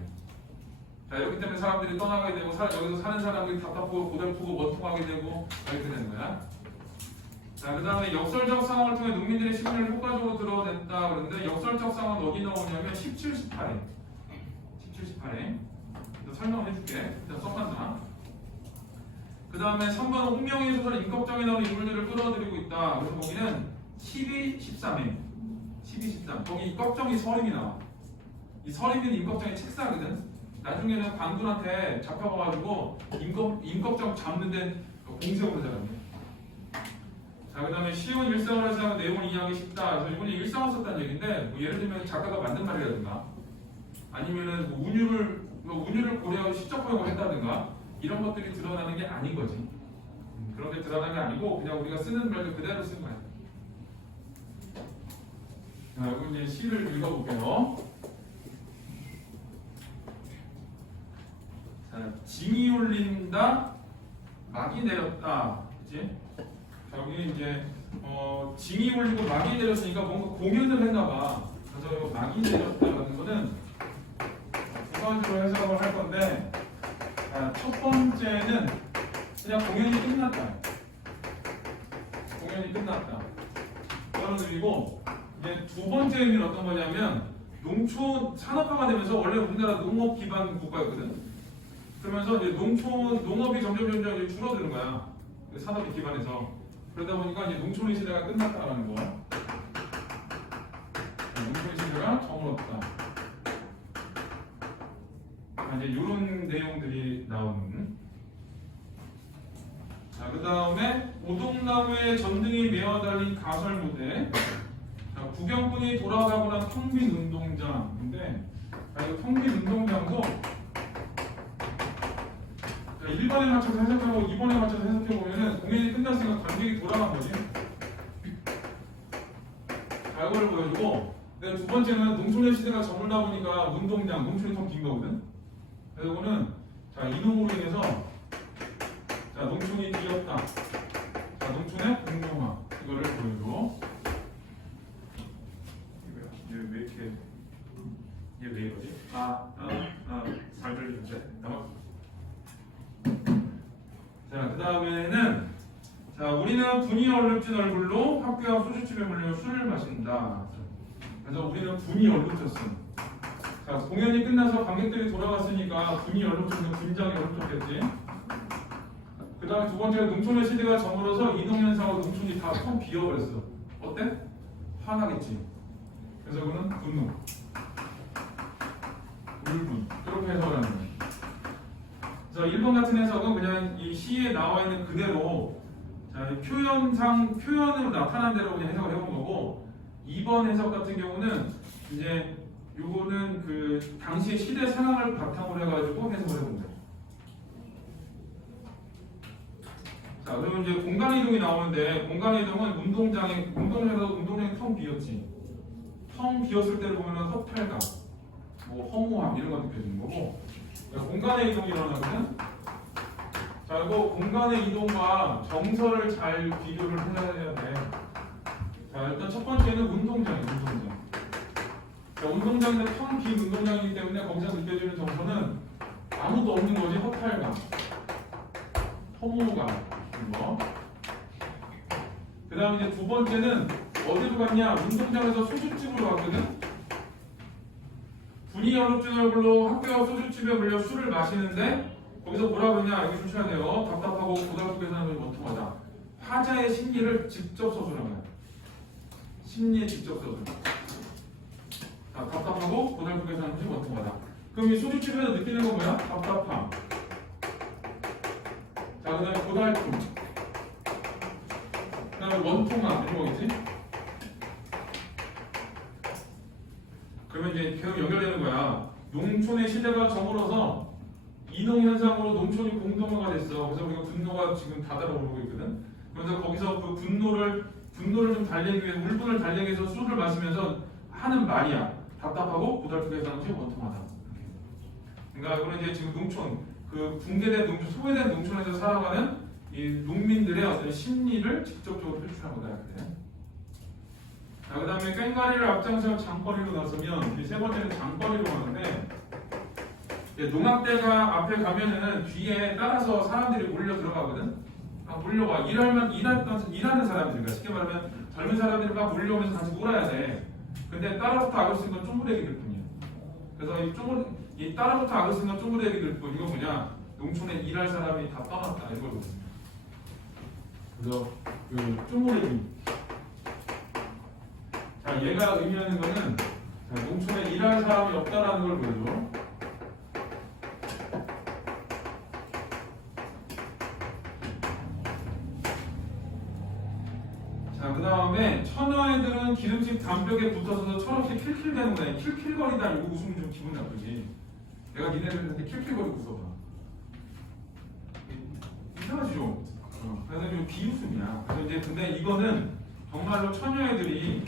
자, 이렇기 때문에 사람들이 떠나게 되고 여기서 사는 사람들이 답답하고 고달프고 원통하게 되고 이렇게 되는 거야. 자, 그 다음에 역설적 상황을 통해 농민들의 시민을 효과적으로 드러냈다 그러는데 역설적 상황은 어디 나오냐면 17, 18에 17, 18에 설명을 해줄게. 일단 써봤나. 그 다음에 3번 홍명희 소설 임꺽정에 나오는 인물들을 끌어들이고 있다. 그래서 거기는 12, 13에 12, 13 거기 꺽정이 서림이 나와. 이 서림이는 임꺽정의 책사거든. 나중에는 관군한테 잡혀가가지고 임꺽정 잡는 데 공세로 되잖아요. 자, 그 다음에 쉬운 일상을 해서 내용을 이해하기 쉽다. 그래서 이분이 일상을 썼다는 얘기인데 뭐 예를 들면 작가가 만든 말이라든가 아니면은 뭐 운율을 고려하고 시적 허용을 했다든가 이런 것들이 드러나는 게 아닌 거지. 그런 게 드러나는 게 아니고 그냥 우리가 쓰는 말도 그대로 쓴 거야. 자, 그리고 이제 시를 읽어볼게요. 자, 징이 울린다, 막이 내렸다, 그치? 자, 여기 이제 징이 울리고 막이 내렸으니까 뭔가 공연을 했나봐. 그래서 이거 막이 내렸다라는 거는 두 가지로 해석을 할 건데, 자, 첫 번째는 그냥 공연이 끝났다. 공연이 끝났다. 그런 의미고, 이제 두 번째 의미는 어떤 거냐면 농촌 산업화가 되면서 원래 우리나라 농업 기반 국가였거든. 그러면서 이제 농업이 점점 이제 줄어드는 거야. 산업이 기반에서. 그러다 보니까 이제 농촌의 시대가 끝났다라는 거. 농촌의 시대가 저물었다. 이제 이런 내용들이 나오는. 자, 그 다음에 오동나무에 전등이 메어 달린 가설 무대. 자, 구경꾼이 돌아가거나 텅 빈 운동장인데, 이 텅 빈 운동장도 1번에 맞춰서 해석하고 2번에 맞춰서 해석해보면은 공연이 끝났으니까 관객이 돌아간 거지. 자, 이거를 보여주고, 근데 두 번째는 농촌의 시대가 저물다 보니까 운동장, 농촌이 텅 빈 거거든. 그래서 이거는 자, 이동으로 인해서 자, 농촌이 비었다. 자, 농촌의 공룡화. 이거를 보여주고. 이거 왜 이렇게 얘 왜 이러지? 잘 들리는데? 자, 그 다음에는 자, 우리는 분이 얼룩진 얼굴로 학교와 소주집에 몰려 술을 마신다. 그래서 우리는 분이 얼룩졌음. 자, 공연이 끝나서 관객들이 돌아갔으니까 분이 얼룩졌으면 분장이 얼룩졌겠지. 그 다음에 두 번째가 농촌의 시대가 저물어서 이동현상으로 농촌이 다 텅 비어버렸어. 어때? 화나겠지. 그래서 그는 분노, 울분 이렇게 해석을 하는 거예요. 그래서 1번 같은 해석은 그냥 이 시에 나와 있는 그대로 자, 표현으로 나타난 대로 그냥 해석을 해본 거고, 2번 해석 같은 경우는 이제 요거는 그 당시 시대 상황을 바탕으로 해가지고 해석을 해본 거예요. 자, 그러면 이제 공간 이동이 나오는데, 공간 이동은 운동장이 텅 비었지. 텅 비었을 때를 보면은 허탈감, 뭐 허무함 이런 거 느껴지는 거고, 공간의 이동이 일어나거든. 자, 이거 공간의 이동과 정서를 잘 비교를 해야 돼. 자, 일단 첫 번째는 운동장이에요. 운동장. 자, 운동장인데 텅 빈 운동장이기 때문에 거기서 느껴지는 정서는 아무도 없는 거지. 허탈감, 허무감 이런 거. 그 다음에 이제 두 번째는 어디로 갔냐? 운동장에서 소주집으로 갔거든. 분이 얼룩진 얼굴로 학교와 소주집에 몰려 술을 마시는데, 거기서 뭐라 그러냐? 여기 조심해야 돼요. 답답하고 고달프게 사는 것이 원통하다. 화자의 심리를 직접 서술한 거야. 심리에 직접 서술. 자, 답답하고 고달프게 사는 것이 원통하다. 그럼 이 소주집에서 느끼는 건 뭐야? 답답함. 자, 그 다음에 고달픔. 그 다음에 원통함 이런 거겠지? 그러면 이제 계속 연결되는 거야. 농촌의 시대가 저물어서 이동 현상으로 농촌이 공동화가 됐어. 그래서 우리가 분노가 지금 다달아오르고 있거든. 그래서 거기서 그 분노를 좀 달래기 위해, 울분을 달래기 위해서 술을 마시면서 하는 말이야. 답답하고 고달프게 사는 것이 원통하다. 그러니까 이거는 이제 지금 농촌, 그 붕괴된 농촌, 소외된 농촌에서 살아가는 이 농민들의 어떤 심리를 직접적으로 표출한 거다. 그래. 자, 그 다음에 꽹과리를 앞장서 장거리로 나서면 이 세 번째는 장거리로 가는데 농악대가 앞에 가면은 뒤에 따라서 사람들이 몰려 들어가거든. 몰려와 일하는 사람들, 그러니까 쉽게 말하면 젊은 사람들이 막 몰려오면서 같이 놀아야 돼. 근데 따라붙어 악을 쓴 건 쪼무레기들 뿐이야. 그래서 이 따라붙어 악을 쓴 건 쪼무레기들 뿐. 이거 뭐냐? 농촌에 일할 사람이 다 떠났다 이거거든. 그래서 그 쪼무레기. 자, 얘가 의미하는 거는 자, 농촌에 일할 사람이 없다라는 걸 보여줘. 자, 그 다음에 처녀애들은 기름집 담벽에 붙어서 철없이 킬킬대는 거야. 킬킬거리다 이거 웃으면 좀 기분 나쁘지. 내가 니네들한테 킬킬거리고 웃어봐. 이상하지 좀. 그래서 좀 비웃음이야. 그래서 이제 근데 이거는 정말로 처녀애들이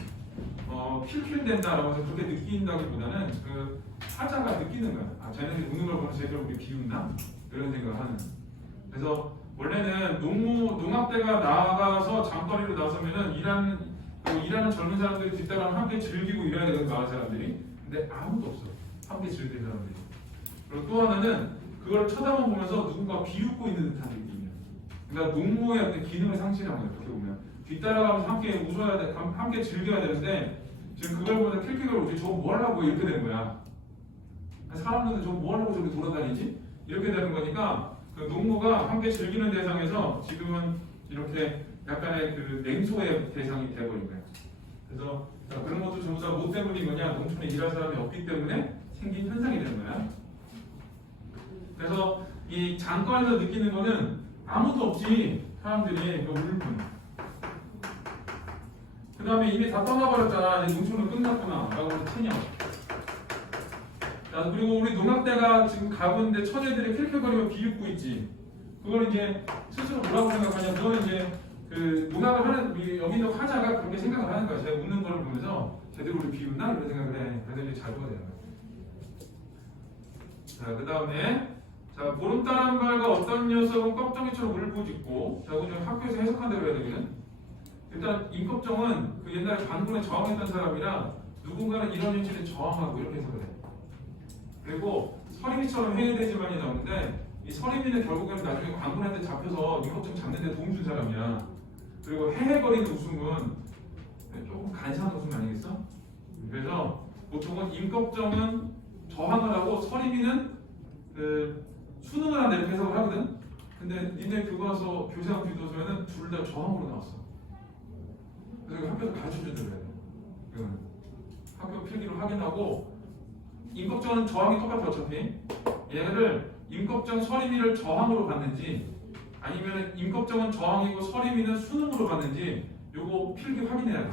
킬킬댄다라고 해서 그렇게 느낀다기보다는 그 사자가 느끼는 거야. 아, 쟤네들이 웃는 걸 보면 쟤들 우리 비웃나? 이런 생각을 하는. 그래서 원래는 농악대가 나가서 장거리로 나서면은 일하는 젊은 사람들이 뒷따라랑 함께 즐기고 일해야 되는 마을 사람들이. 근데 아무도 없어. 함께 즐기는 사람들이. 그리고 또 하나는 그걸 쳐다만 보면서 누군가 비웃고 있는 듯한 느낌이야. 그러니까 농무의 어떤 기능을 상실한 거야. 어떻게 보면 뒤따라가면서 함께 웃어야 돼, 함께 즐겨야 되는데 지금 그걸 보다 킬킬거리고 웃지. 저거 뭐 하려고 이렇게 되는 거야. 사람들은 저거 뭐 하려고 저렇게 돌아다니지? 이렇게 되는 거니까. 그 농무가 함께 즐기는 대상에서 지금은 이렇게 약간의 그 냉소의 대상이 돼버린 거예요. 그래서 그런 것도 전부 다 뭐 때문인 거냐? 농촌에 일할 사람이 없기 때문에 생긴 현상이 되는 거야. 그래서 이 장거리에서 느끼는 거는 아무도 없지. 사람들이 그 울분. 그 다음에 이미 다 떠나버렸잖아. 이제 농촌은 끝났구나. 라고 해서 체념. 자, 그리고 우리 농악대가 지금 가고 있는데 처녀들이 킬킬거리고 비웃고 있지. 그걸 이제 스스로 뭐라고 생각하냐? 너는 이제 그 농악을 하는 우리 여기 있는 화자가 그렇게 생각을 하는 거야. 제가 웃는 거를 보면서 제대로 우리 비웃나? 이런 생각을 해. 그래서 이제 잘 보야 되는 거야. 자, 그 다음에 자, 보름달 한발과 어떤 녀석은 껍정이처럼 울부짖고. 자, 오늘 학교에서 해석한 대로 해야 되거든. 일단 임꺽정은 그 옛날에 관군에 저항했던 사람이라 누군가는 이런 현실에 저항하고 이렇게 해석을 해. 그리고 서림이처럼 해외대지만이 나오는데 이 서림이는 결국에는 나중에 관군한테 잡혀서 임꺽정 잡는 데 도움 준 사람이야. 그리고 헤헤거리는 웃음은 조금 간사한 웃음 아니겠어? 그래서 보통은 임꺽정은 저항을 하고 서림이는 그 수능을 한다 이렇게 해석을 하거든. 근데 니네 교과서 교사학 교도서에는 둘 다 저항으로 나왔어. 그래서 학교에서 가르쳐준 대로 해야 돼. 학교 필기로 확인하고 임꺽정은 저항이 똑같아 어차피. 얘를 임꺽정 서림이를 저항으로 봤는지 아니면 임꺽정은 저항이고 서림이는 수능으로 봤는지 요거 필기 확인해야 돼.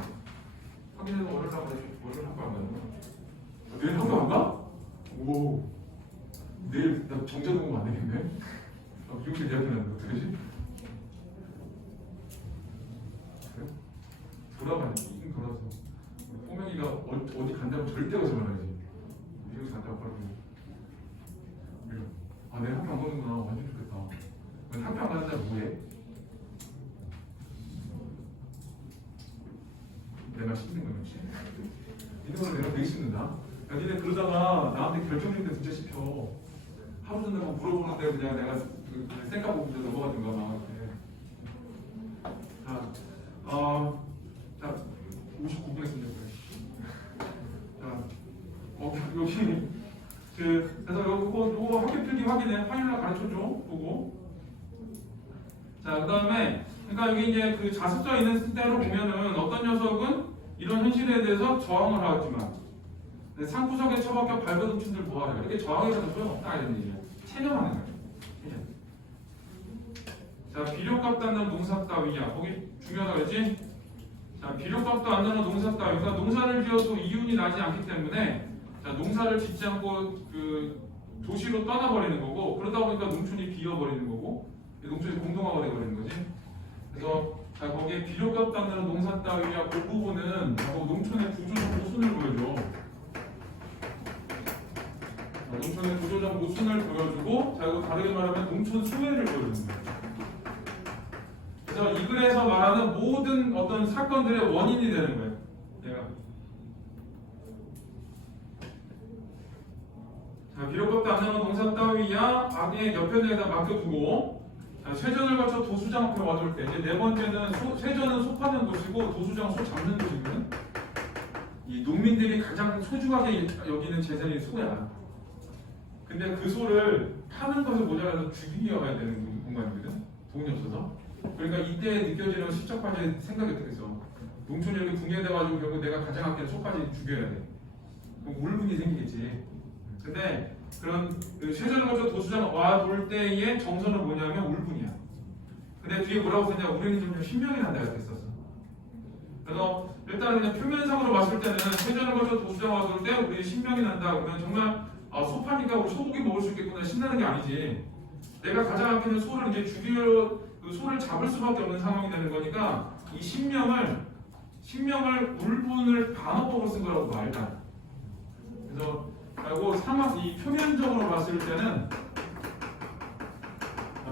확인해서 월요일 학교 안 가는 거야. 내일 학교 안 가? 오. 내일 나 정자 공부 안 되겠네. 미용실 대학교는 어떡하지? 그래? 돌아가야지. 이금 돌아서. 호명이가 어디 간다고 절대 거짓말 안 하지. 미용실 갔다 왔거든. 아, 내일 학교 안 가는구나. 완전 좋겠다. 학교 안 가는 사람 뭐해? 내가 힘든 거 같지? 이런 걸 내가 되게 힘든다. 야, 니네 그러다가 나한테 결정일 때 진짜 씹혀. 하루 전에 뭐 물어보는데 그냥 내가 쌩까 보고 이제 넘어가든가 막 이렇게. 자, 59분 했습니다. 자, 여기 그래서 요거 학교 필기 확인해. 화요일날 가르쳐줘. 보고. 자, 그 다음에 그러니까 여기 이제 그 자습서 있는 때로 보면은 어떤 녀석은 이런 현실에 대해서 저항을 하지만 상구석에 처박혀 발버둥 친들 보아하라. 이렇게 저항해서는 소용없다 이런 얘기야. 체념하는 거야. 체념. 자, 비료값도 안 나는 농사 따위야. 거기 중요하다 그랬지? 자, 비료값도 안 나는 농사 따위. 그러니까 농사를 지어도 이윤이 나지 않기 때문에 자, 농사를 짓지 않고 그 도시로 떠나버리는 거고 그러다 보니까 농촌이 비어버리는 거고 농촌이 공동화가 돼버리는 거지. 그래서 자, 거기에 비료값도 안 나는 농사 따위야. 그 부분은 농촌의 구조적 모순을 보여줘. 농촌의 구조적 모순을 보여주고 자, 이거 다르게 말하면 농촌 수혜를 보여주는 거예요. 그래서 이 글에서 말하는 모든 어떤 사건들의 원인이 되는 거예요. 얘가 비료값도 안 나오는 농사 따위야 악의 옆편에다 맡겨두고 자, 쇠전을 거쳐 도수장 앞에 와줄 때 이제 네 번째는 쇠전은 소 파는 곳이고 도수장은 소 잡는 곳이거든. 이 농민들이 가장 소중하게 여기는 재산이 소야. 근데 그 소를 파는 것을 모자라서 죽이려야 되는 공간이거든. 돈이 없어서. 그러니까 이때 느껴지는 시적 화제 생각이 어떻게 했어? 농촌이 이렇게 붕괴돼가지고 결국 내가 가장 아끼는 소까지 죽여야 돼. 그럼 울분이 생기겠지. 근데 그런 그 쇠전을 거쳐 도수장 와볼 때의 정서는 뭐냐면 울분이야. 근데 뒤에 뭐라고 썼냐? 우리는 좀 신명이 난다 이렇게 썼어. 그래서 일단은 그냥 표면상으로 봤을 때는 쇠전을 거쳐 도수장 와볼 때 우리 신명이 난다. 그러면 정말 소파니까 우리 소고기 먹을 수 있겠구나 신나는 게 아니지. 내가 가장 아끼는 소를 이제 죽이려 그 소를 잡을 수밖에 없는 상황이 되는 거니까 이 신명을 울분을 반어법으로 쓴 거라고 봐 일단. 그래서 그리고 상황 이 표면적으로 봤을 때는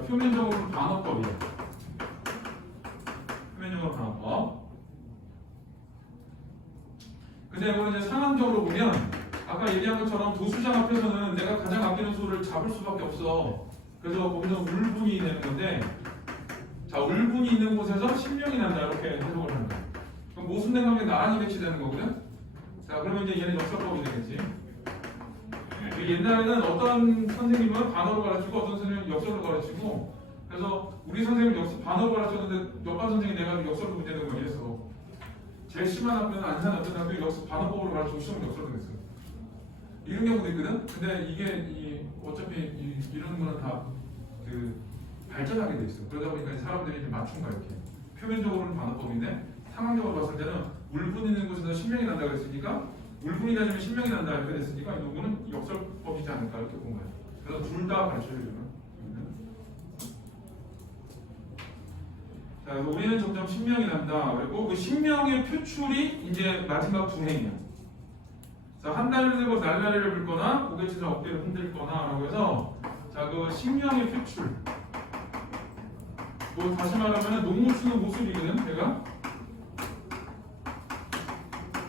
표면적으로 반어법이야. 표면적으로 반어법. 근데 이거는 이제 상황적으로 보면 아까 얘기한 것처럼 도수장 앞에서는 내가 가장 아끼는 소를 잡을 수밖에 없어. 그래서 거기서 울분이 되는 건데, 자 울분이 있는 곳에서 신명이 난다 이렇게 해석을 한다. 그럼 모순된 게 나란히 배치되는 거거든. 자 그러면 이제 얘는 역설법이 되겠지. 옛날에는 어떤 선생님은 반어로 가르치고 어떤 선생님은 역설로 가르치고, 그래서 우리 선생님은 반어로 가르쳤는데 몇반 선생님이 내가 역설로 문제는 거 이래서 제일 심한 학교는 안산 어떤 학교 반어법으로 가르치고 시험 역설로 했어. 이런 경우도 있거든. 근데 이게 어차피 이런 거는 다 그 발전하게 돼 있어. 그러다 보니까 사람들이 좀 맞춘 거야 이렇게. 표면적으로는 반어법인데 상황적으로 봤을 때는 울분 있는 곳에서 신명이 난다 그랬으니까 울분이 나면 신명이 난다 이렇게 됐으니까 이거는 역설법이지 않을까 이렇게 본 거야. 그래서 둘 다 가르쳐주는. 자, 그래서 우리는 점점 신명이 난다. 그리고 그 신명의 표출이 이제 마지막 두 행이야. 자, 한 다리를 들고 날라리를 긁거나 고개치를 어깨를 흔들거나라고 해서 자, 그 신명의 표출. 뭐 다시 말하면 농무 추는 모습이거든, 내가.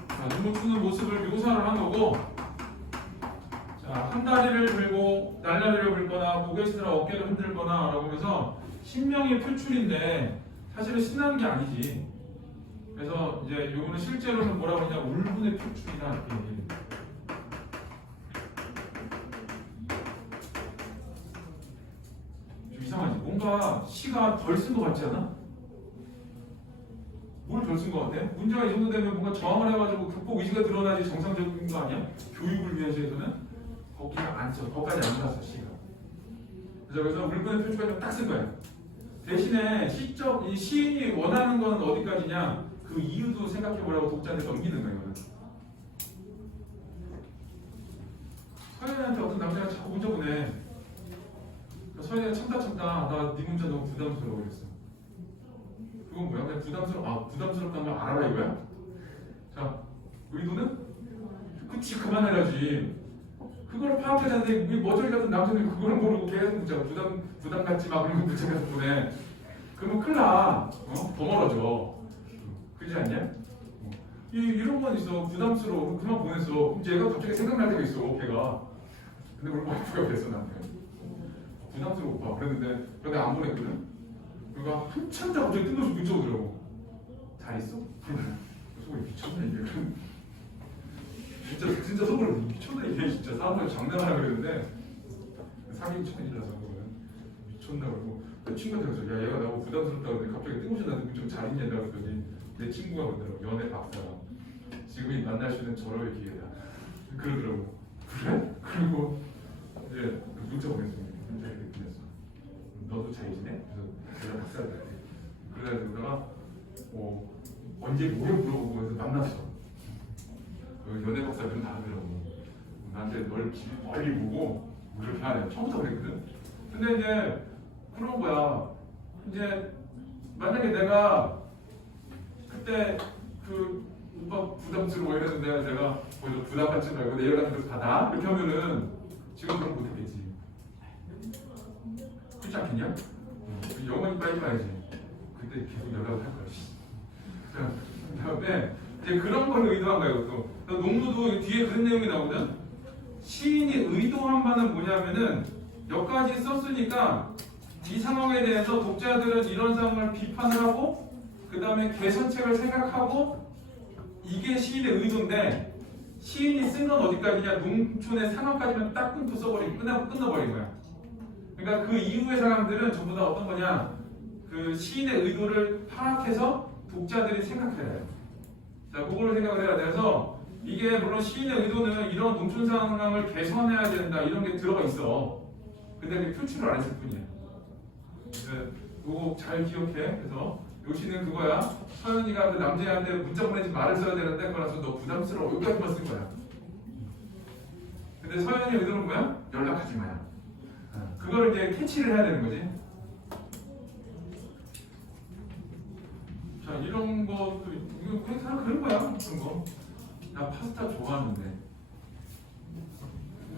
자, 농무 추는 모습을 묘사를 한 거고. 자, 한 다리를 들고 날라리를 긁거나 고개치를 어깨를 흔들거나라고 해서 신명의 표출인데 사실은 신나는 게 아니지. 그래서 이제 요거는 실제로는 뭐라고 하냐 울분의 표출이다 이렇게 얘기해요. 좀 이상하지? 뭔가 시가 덜 쓴 것 같지 않아? 뭘 덜 쓴 것 같아? 문제가 이 정도 되면 뭔가 저항을 해가지고 극복 의지가 드러나지 정상적인 거 아니야? 교육을 위해서는 거기가 안 써. 거기까지 안 나왔어 시가. 그래서 울분의 표출까지 딱 쓴 거야. 대신에 이 시인이 원하는 건 어디까지냐? 그 이유도 생각해보라고 독자한테 넘기는 거예요. 서연이한테 어떤 남자가 자꾸 문자 보내. 서연이가 참다 나 네 문자 너무 부담스러워 그랬어. 그건 뭐야? 그냥 부담스럽다는 걸 알아라 이거야? 자, 의도는? 그치 그만해야지. 그걸 파악해야 되는데 머저리 같은 남자는 그걸 모르고 계속 문자가 부담 갖지 마 그리고 문자 계속 보내. 그러면 큰일 나. 더 멀어져. 그렇지 않냐? 이런 건 있어. 부담스러워. 그만 보냈어. 그럼 얘가 갑자기 생각날 때가 있어. 걔가. 근데 우리 와이프가 그랬어 나한테. 부담스러워 오빠. 그런데 안 보냈거든. 그러니까 한참 더 갑자기 뜬금없이 문자 오더라고. 잘 있어? 속으로 미쳤나 이게. 진짜 속으로 미쳤나 이게 진짜. 사람들 장난하라 그랬는데 사귄 천이라서 미쳤나 그러고 친구한테 그래서 야 얘가 나보고 부담스럽다고 그러는데 갑자기 뜬금없이 나한테 문자 잘 있냐 그랬더니 내 친구가 그러더라고. 연애 박사가 지금이 만날 수 있는 절호의 기회다 그러더라고. 그래? 그리고 이제 문자 보냈습니다. 문자 이렇게 보냈어. 너도 잘 지내? 그래서 내가 박사다. 그러다가 언제 뭐해 물어보고 해서 만났어. 연애 박사 좀 다르더라고. 나한테 널 멀리 보고 그렇게 하네. 처음부터 그랬거든. 근데 이제 그런 거야. 이제 만약에 내가 그때 그 오빠 부담스러워 이랬는데 내가 먼저 부담 갖지 말고 내 연락 계속 받아 이렇게 하면은 지금 그럼 못했겠지. 그렇지 않겠냐? 영원히 빨리 봐야지. 그때 계속 연락을 할 거야. 그다음에 이제 그런 걸 의도한 거예요. 또 농무도 뒤에 그런 내용이 나오거든. 시인이 의도한 바는 뭐냐면은 여기까지 썼으니까 이 상황에 대해서 독자들은 이런 상황을 비판을 하고 그 다음에 개선책을 생각하고 이게 시인의 의도인데 시인이 쓴 건 어디까지냐? 농촌의 상황까지만 딱 끊고 써버리고 끝나버린 거야. 그러니까 그 이후의 상황들은 전부 다 어떤 거냐? 그 시인의 의도를 파악해서 독자들이 생각해야 돼요. 자, 그거를 생각을 해야 돼서 이게 물론 시인의 의도는 이런 농촌 상황을 개선해야 된다 이런 게 들어가 있어. 근데 그게 표출을 안 했을 뿐이야. 그거 잘 기억해. 그래서 요시는 그거야. 서연이가 그 남자애한테 문자 보내지 말을 써야 되는데 그래서 너 부담스러워 여기까지만 쓴 거야. 근데 서연이의 의도는 뭐야? 연락하지 마야. 그거를 이제 캐치를 해야 되는 거지. 자, 이런 것도 이거 그냥 사람 그런 거야. 그런 거. 나 파스타 좋아하는데.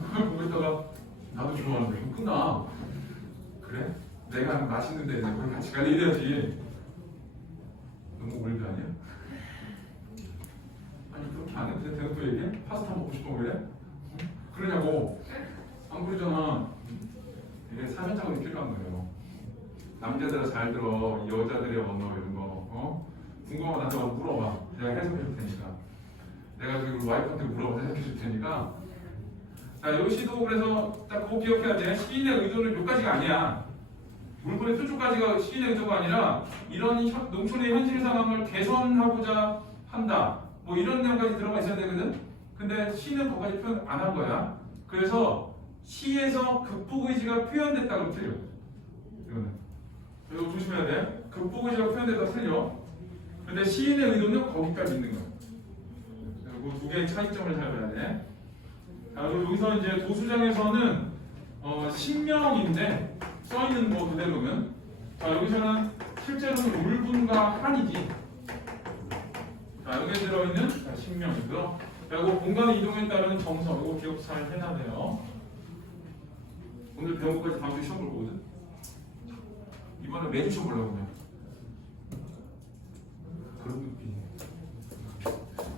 그걸 보고 있다가 나도 좋아하는데 그럼 끝나. 그래? 내가 맛있는데 거기 같이 갈래 이래야지. 너무 올드 아니야? 아니 그렇게 안 해도 대놓고 얘기해? 파스타 먹고 싶어 그래? 응? 그러냐고. 안 그러잖아. 이게 사전적으로 느낄란 거예요. 남자들아 잘 들어. 여자들의 언어 이런 거 궁금하면 나한테 와서 물어봐. 내가 해석해 줄 테니까. 내가 그 와이프한테 물어봐서 해석해 줄 테니까. 자, 요시도 그래서 딱 그거 기억해야 돼. 시인의 의도는 여기까지가 아니야. 물건의 표출까지가 시인의 의도가 아니라 이런 농촌의 현실 상황을 개선하고자 한다. 뭐 이런 내용까지 들어가 있어야 되거든. 근데 시는 거기까지 표현 안 한 거야. 그래서 시에서 극복 의지가 표현됐다고 틀려. 이거는. 이거 조심해야 돼. 극복 의지가 표현됐다고 틀려. 근데 시인의 의도는 거기까지 있는 거야. 그리고 두 개의 차이점을 잘 봐야 돼. 자, 그리고 여기서 이제 도수장에서는 신명인데 써 있는 거 그대로면 자, 여기서는 실제로는 울분과 한이지. 자, 여기에 들어있는 신명이고요. 그리고 공간의 이동에 따른 정성 이거 기억 잘 해놔야 돼요. 오늘 배운 것까지 다음 주에 시험 볼 거거든. 이번에 매주 시험 보려고 그냥. 그런 느낌.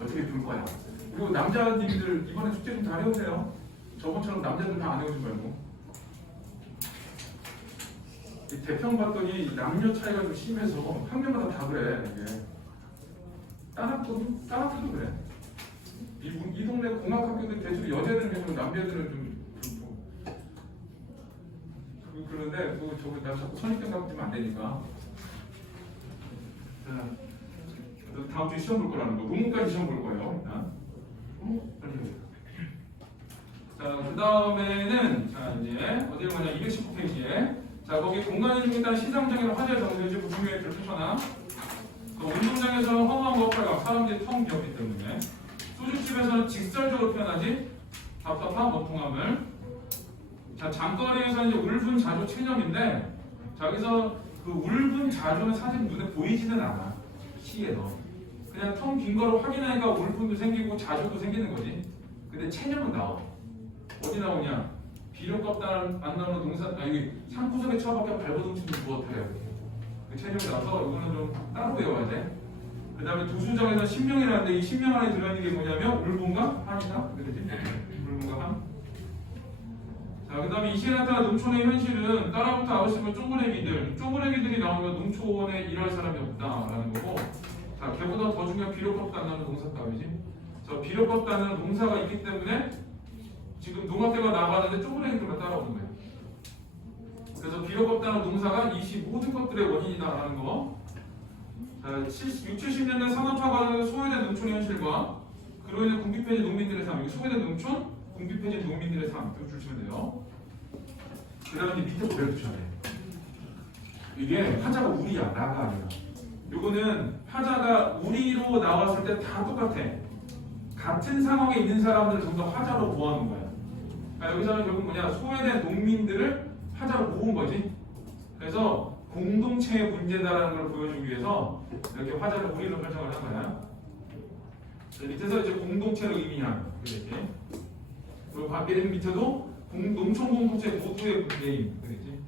어떻게 볼 거야? 그리고 남자님들 이번에 숙제 좀 잘 해오세요. 저번처럼 남자들 다 안 해오지 말고. 대평 봤더니 남녀 차이가 좀 심해서 학년마다 다 그래. 이게. 딴 학교도 그래. 이 동네 공학학교들 대체로 여자들은 괜찮고 남자들은 좀 그런데 저거 나 자꾸 선입견 갖고 있으면 안 되니까. 자, 다음 주에 시험 볼 거라는 거. 논문까지 시험 볼 거예요. 일단. 자, 그 다음에는 자 이제 어디로 가냐? 219페이지에 자 거기 공간에 중에 시상장애나 화재 정도지 부중에 들표하나 그 운동장에서 허무한 것과 사람들이 텅 비었기 때문에 소주집에서는 직설적으로 표현하지 답답한 원통함을 자 장거리에서 이제 울분 자조 체념인데 자 여기서 그 울분 자조는 사실 눈에 보이지는 않아 시에서 그냥 텅 빈 거로 확인하니까 울분도 생기고 자조도 생기는 거지. 근데 체념은 나와. 어디 나오냐? 비료값 안 나오는 농사 여기 산구석에 처박혀 발버둥치는 무엇해요? 그 체념이 나와서 이거는 좀 따로 배워야 돼. 그 다음에 도수정에서 신명이라는데 이 신명 안에 들어있는 게 뭐냐면 울분과 한이다. 그러지? 울분과 한. 자, 그 다음에 이 시에 나타난 농촌의 현실은 따라붙어 아웃시면 쪼그레기들이 나오면 농촌에 일할 사람이 없다라는 거고 자, 걔보다 더 중요한 비료값도 안 나오는 농사 따위지. 자, 비료값도 안 나오는 농사가 있기 때문에 지금 농학대가 나가는데 쪼그레기들만 따라오는 거예요. 그래서 비료값도 안 나오는 농사가 이 모든 것들의 원인이다라는 거. 자, 60, 70년대 산업화가 소외된 농촌의 현실과 그로 인해 궁핍해진 농민들의 삶, 소외된 농촌, 궁핍해진 농민들의 삶, 이거 주시면 돼요. 그 다음에 밑에 고개를 두셔야 돼. 이게 화자가 우리야, 나가 아니라. 요거는 화자가 우리로 나왔을 때 다 똑같아. 같은 상황에 있는 사람들을 전부 다 화자로 모아놓은 거야. 그러니까 여기서는 결국 뭐냐, 소외된 농민들을 화자로 모은 거지. 그래서 공동체의 문제다라는 걸 보여주기 위해서 이렇게 화자를 우리로 설정을 한 거야. 밑에서 이제 공동체를 의미한 그랬지. 그리고 밖에 밑에도 농촌 공동체 모두의 문제임 그랬지.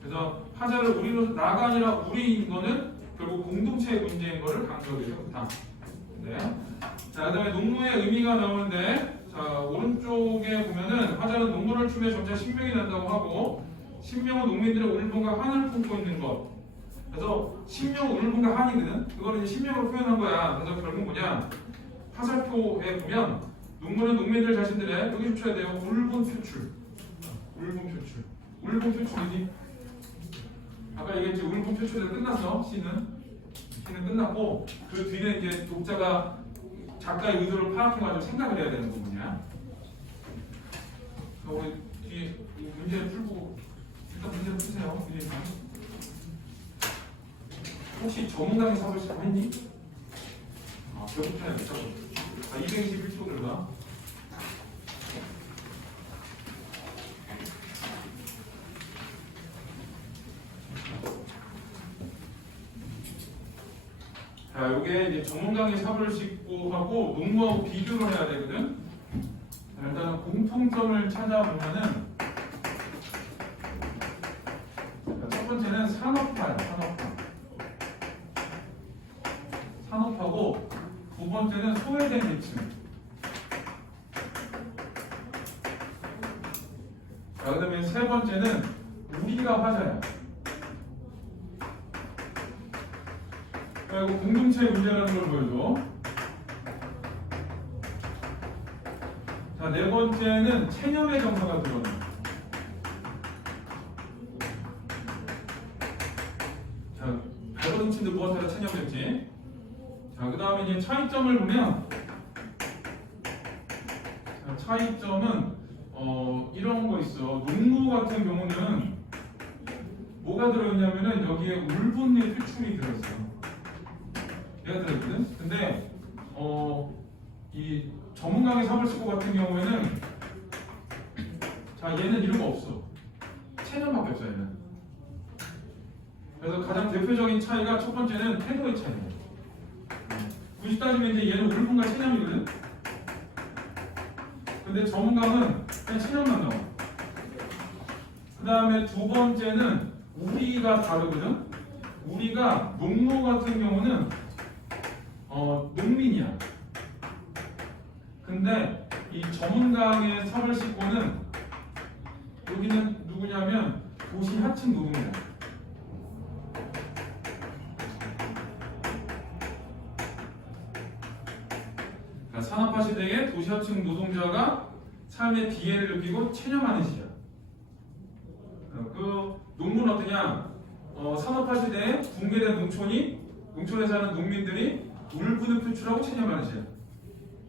그래서 화자를 우리로 나가 아니라 우리인 거는 결국 공동체의 문제인 거를 강조하기 좋다. 네. 자, 그다음에 농무의 의미가 나오는데, 자 자, 오른쪽에 보면은 화자는 농부를 추며 점차 신명이 난다고 하고 신명은 농민들의 울분과 한을 품고 있는 것. 그래서 신명은 울분과 한이거든. 그걸 이제 신명으로 표현한 거야. 그래서 결국 뭐냐? 화살표에 보면 농부는 농민들 자신들의 여기 붙여야 돼요. 울분 표출. 울분 표출. 울분 표출이지. 아까 얘기했지. 울분 표출에서 끝났어. 시는 끝났고 그 뒤에 이제 독자가 작가의 의도를 파악해가지고 생각을 해야 되는 부분이야. 우리 뒤에 문제를 풀고 일단 문제를 푸세요. 혹시 전문가의 사업을 시작했니? 아, 배고파야 못 잡고. 자, 221초 들어가. 자, 요게 이제 전문가의 삽을 싣고 하고 농무하고 비교를 해야 되거든. 자, 일단은 공통점을 찾아보면은 자, 첫 번째는 산업화야, 산업화. 산업화고 두 번째는 소외된 계층. 자, 그다음에 세 번째는 우리가 화자야. 그리고 공동체 문제라는 걸 보여줘. 자, 네 번째는 체념의 정서가 들어오는. 자, 발버둥 친데 무엇하다 체념됐지. 자, 그 다음에 이제 차이점을 보면, 자, 차이점은 이런 거 있어. 농무 같은 경우는 뭐가 들어있냐면은 여기에 울분의 표출이 들어있어. 얘가 들어있거든. 근데 이 전문가의 사물치고 같은 경우에는 자, 얘는 이런 거 없어. 체념밖에 없어, 얘는. 그래서 가장 대표적인 차이가 첫 번째는 태도의 차이예요. 굳이 따지면 이제 얘는 울분과 체념이거든. 근데 전문가는 그냥 체념만 나와. 그 다음에 두 번째는 우리가 다르거든. 우리가 농무 같은 경우는 농민이야. 근데 이 전문가의 삽을 싣고는 여기는 누구냐면 도시 하층 노동자. 그러니까 산업화 시대에 도시 하층 노동자가 삶의 비애를 느끼고 체념하는 시야. 그 농무는 어떠냐? 산업화 시대에 붕괴된 농촌에 사는 농민들이 울분을 표출하고 체념하는 시야.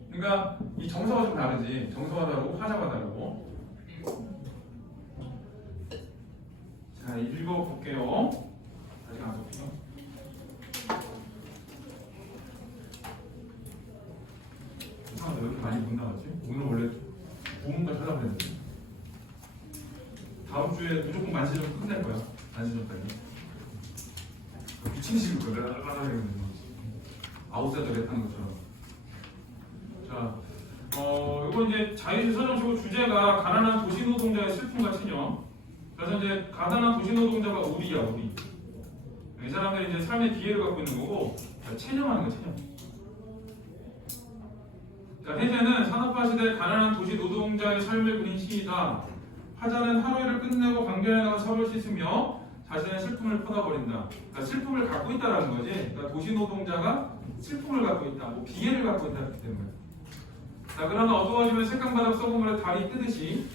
그러니까 이 정서가 좀 다르지. 정서가 다르고 화자가 다르고. 자, 읽어볼게요. 아직 안 썼죠? 왜 이렇게 많이 못 나왔지? 오늘 원래 고문과 하려고 했는데 다음 주에 무조건 만시점 끝낼 거야. 만시점까지. 미친 식으로 아웃사이더를 하는 것처럼. 자, 이건 이제 자유시 서정식으로 주제가 가난한 도시 노동자의 슬픔과 체념. 그래서 이제 가난한 도시 노동자가 우리야, 우리. 이 사람들이 이제 삶의 기회를 갖고 있는 거고, 체념하는 거, 체념. 자, 해제는 산업화 시대 가난한 도시 노동자의 삶을 그린 시이다. 화자는 하루 일을 끝내고 강변에 나가 삽을 씻으며 자신의 슬픔을 퍼나버린다. 그러니까 슬픔을 갖고 있다라는 거지. 그러니까 도시 노동자가 슬픔을 갖고 있다, 뭐 비애를 갖고 있다 그렇기 때문에. 자, 그러나 어두워지면 색감바닥 썩은 물에 달이 뜨듯이